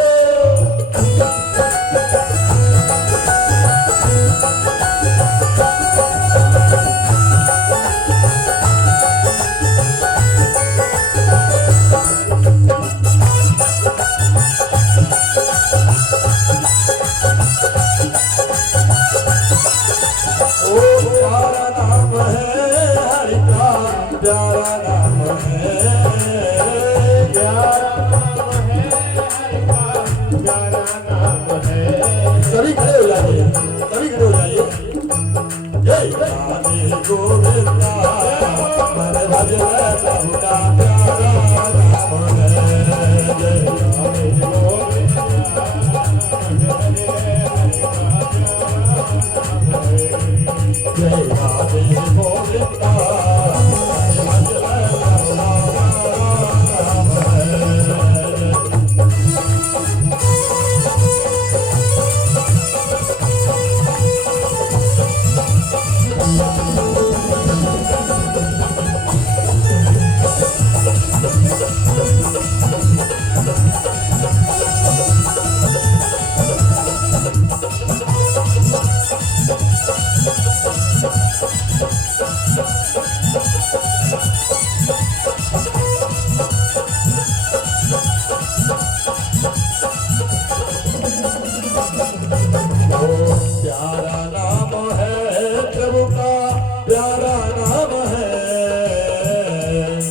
प्यारा नाम है हरि का, प्यारा नाम है, प्यारा नाम है हरि का, प्यारा नाम है। सभी खड़े हो जाइए, सभी खड़े हो जाइए। जय राधे गोविंदा, मन भजले प्रभु का प्यारा नाम है। जय राधे गोविंदा, मन भजले हरि का प्यारा नाम है। जय राधे गोविंदा, मन भजले प्रभु का नाम है। प्यारा नाम है प्रभु का, प्यारा नाम है,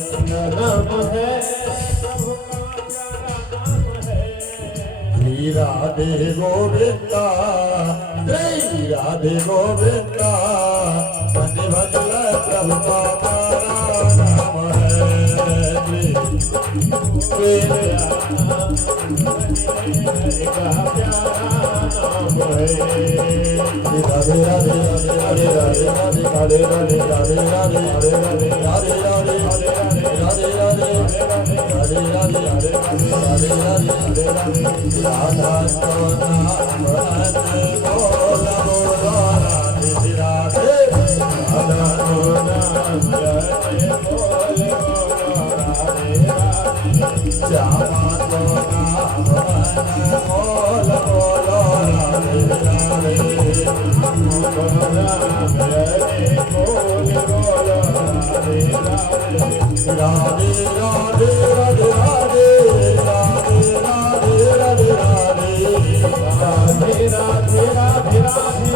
नाम है प्रभु का, प्यारा नाम है। श्री राधे गोविंदा, श्री राधे गोविंदा, मन भजले प्रभु का प्यारा नाम है। के राधे राधे राधे राधे राधे राधे राधे राधे राधे राधे राधे राधे राधे राधे राधे राधे राधे राधे राधा तो नाम बोला बोला राधे राधे राधा तो नाम बोले बोलो राधे राधे श्यामा तो नाम बोला बोलो राधे राधे राधे राधे राधे राधे राधे राधे राधे राधे राधे राधे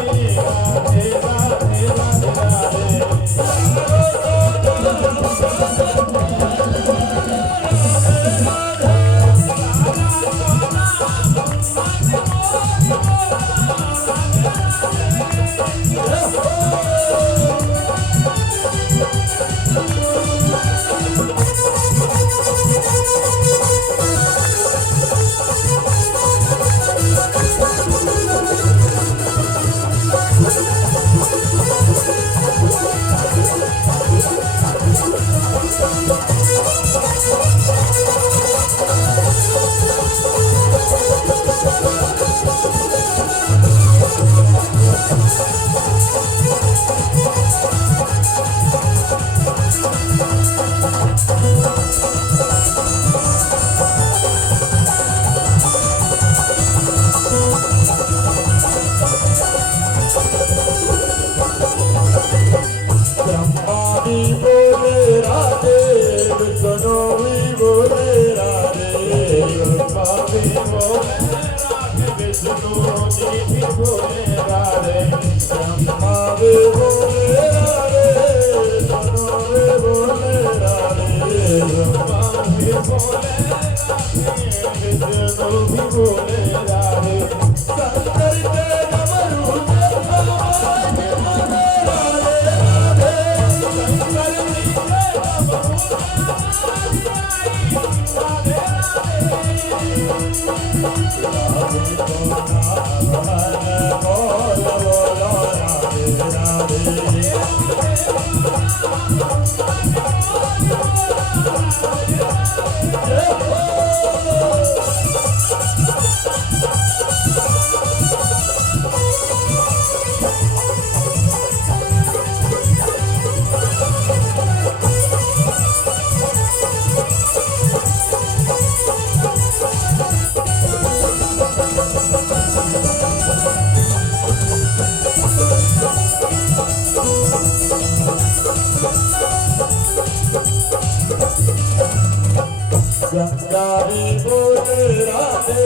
गंगा भी बोले राधे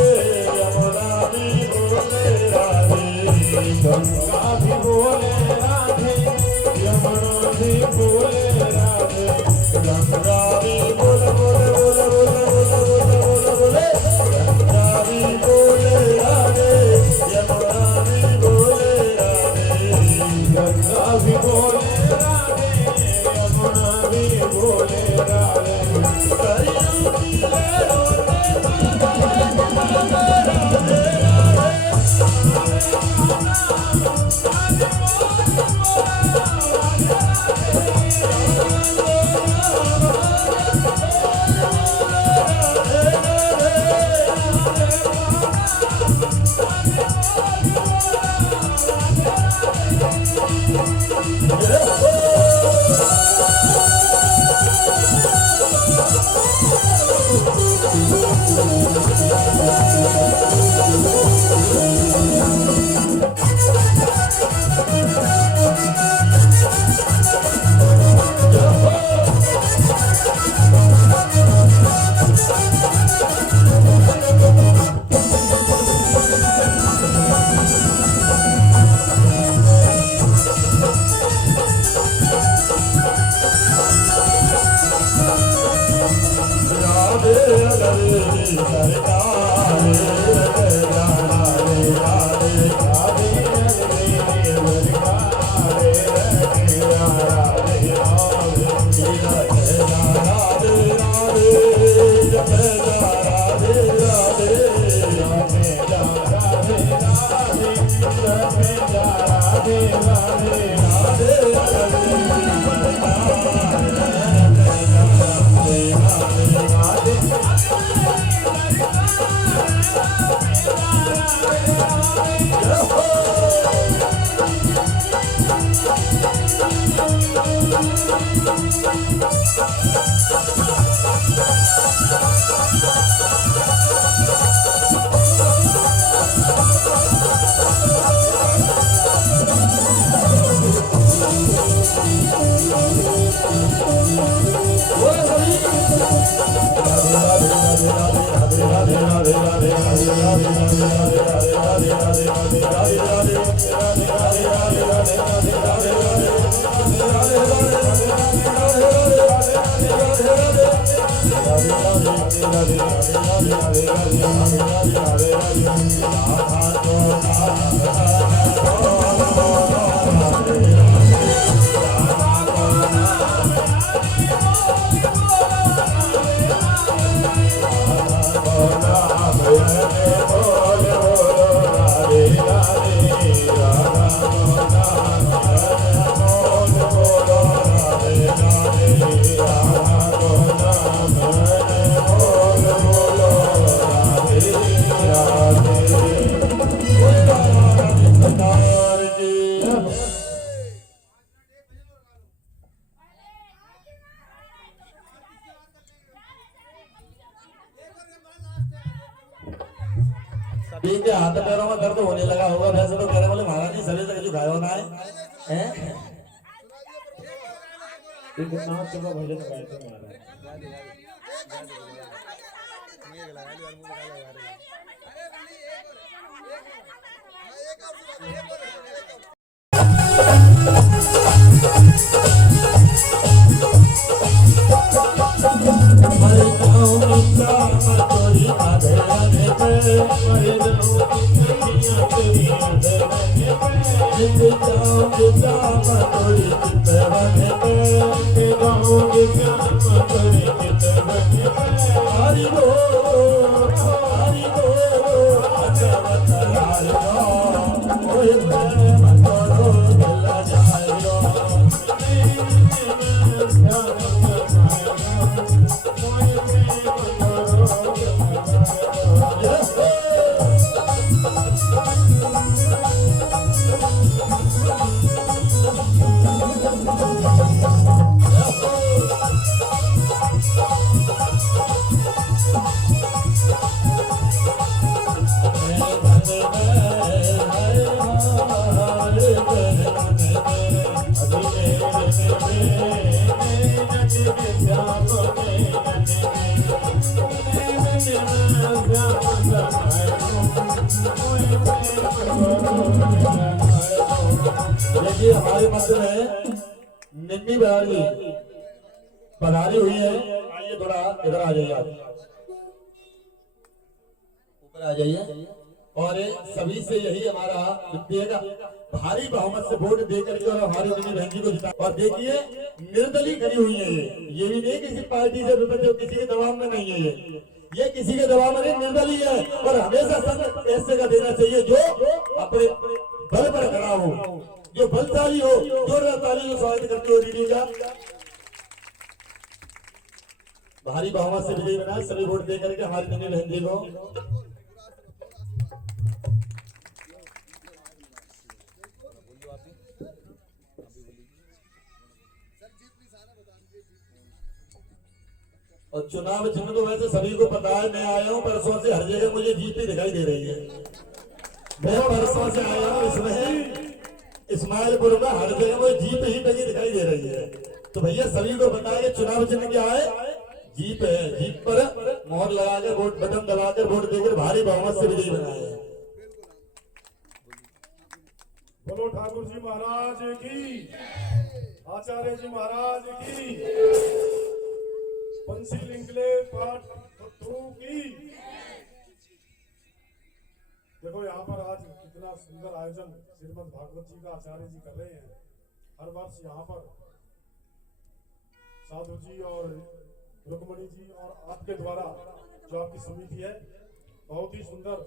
यमुना भी बोले राधे गंगा भी बोले राधे यमुना भी बोले राधे गंगा भी बोले बोले बोले बोले बोले बोले बोले गंगा भी बोले राधे यमुना भी बोले राधे गंगा भी बोले राधे यमुना भी बोले राधे राधे सभी के हाथ पैरों में दर्द होने लगा होगा। वैसे तो कह रहे बोले महाराज जी शरीर तक झुकाए होना है भजन गाते महाराज। देखिए हमारे मध्य में निम्मी बयानी पधारी हुई है। आइए थोड़ा इधर आ जाइए, आप ऊपर आ जाइए। और सभी से यही हमारा विनती है कि भारी बहुमत से वोट दे करके और हमारी निम्मी बहन जी को जिता। और देखिए निर्दलीय खड़ी हुई है। ये भी नहीं किसी पार्टी से जो किसी के दबाव में नहीं है। ये किसी के दबाव में नहीं, निर्दलीय है। और हमेशा संग ऐसे का देना चाहिए जो अपने बल पर खड़ा हो, जो बलशाली हो। जोरदार ताली स्वागत करते हुए दीदी का भारी बहुमत से विजयी बना। सभी वोट दे करके हमारी निम्मी बहन जी को और चुनाव चिन्ह तो वैसे सभी को पता है। मैं आया हूँ परसों से, हर जगह मुझे जीत ही दिखाई दे रही है। मैं परसों से आया हूँ, इसमें इस्माइलपुर में हर जगह मुझे जीप ही लगी दिखाई दे रही है। तो भैया सभी को पता है कि चुनाव चिन्ह क्या है, जीप है। जीप पर मोहर लगाकर वोट बटन दबाकर वोट देकर भारी बहुमत से विजयी बनाए हैं। बोलो ठाकुर जी महाराज की, आचार्य जी महाराज की, बंसी लिंकले पाठ की। देखो यहाँ पर आज कितना सुंदर आयोजन श्रीमद् भागवत जी का आचार्य जी कर रहे हैं। हर वर्ष यहाँ पर साधु जी और रुक्मणी जी और आपके द्वारा जो आपकी समिति है बहुत ही सुंदर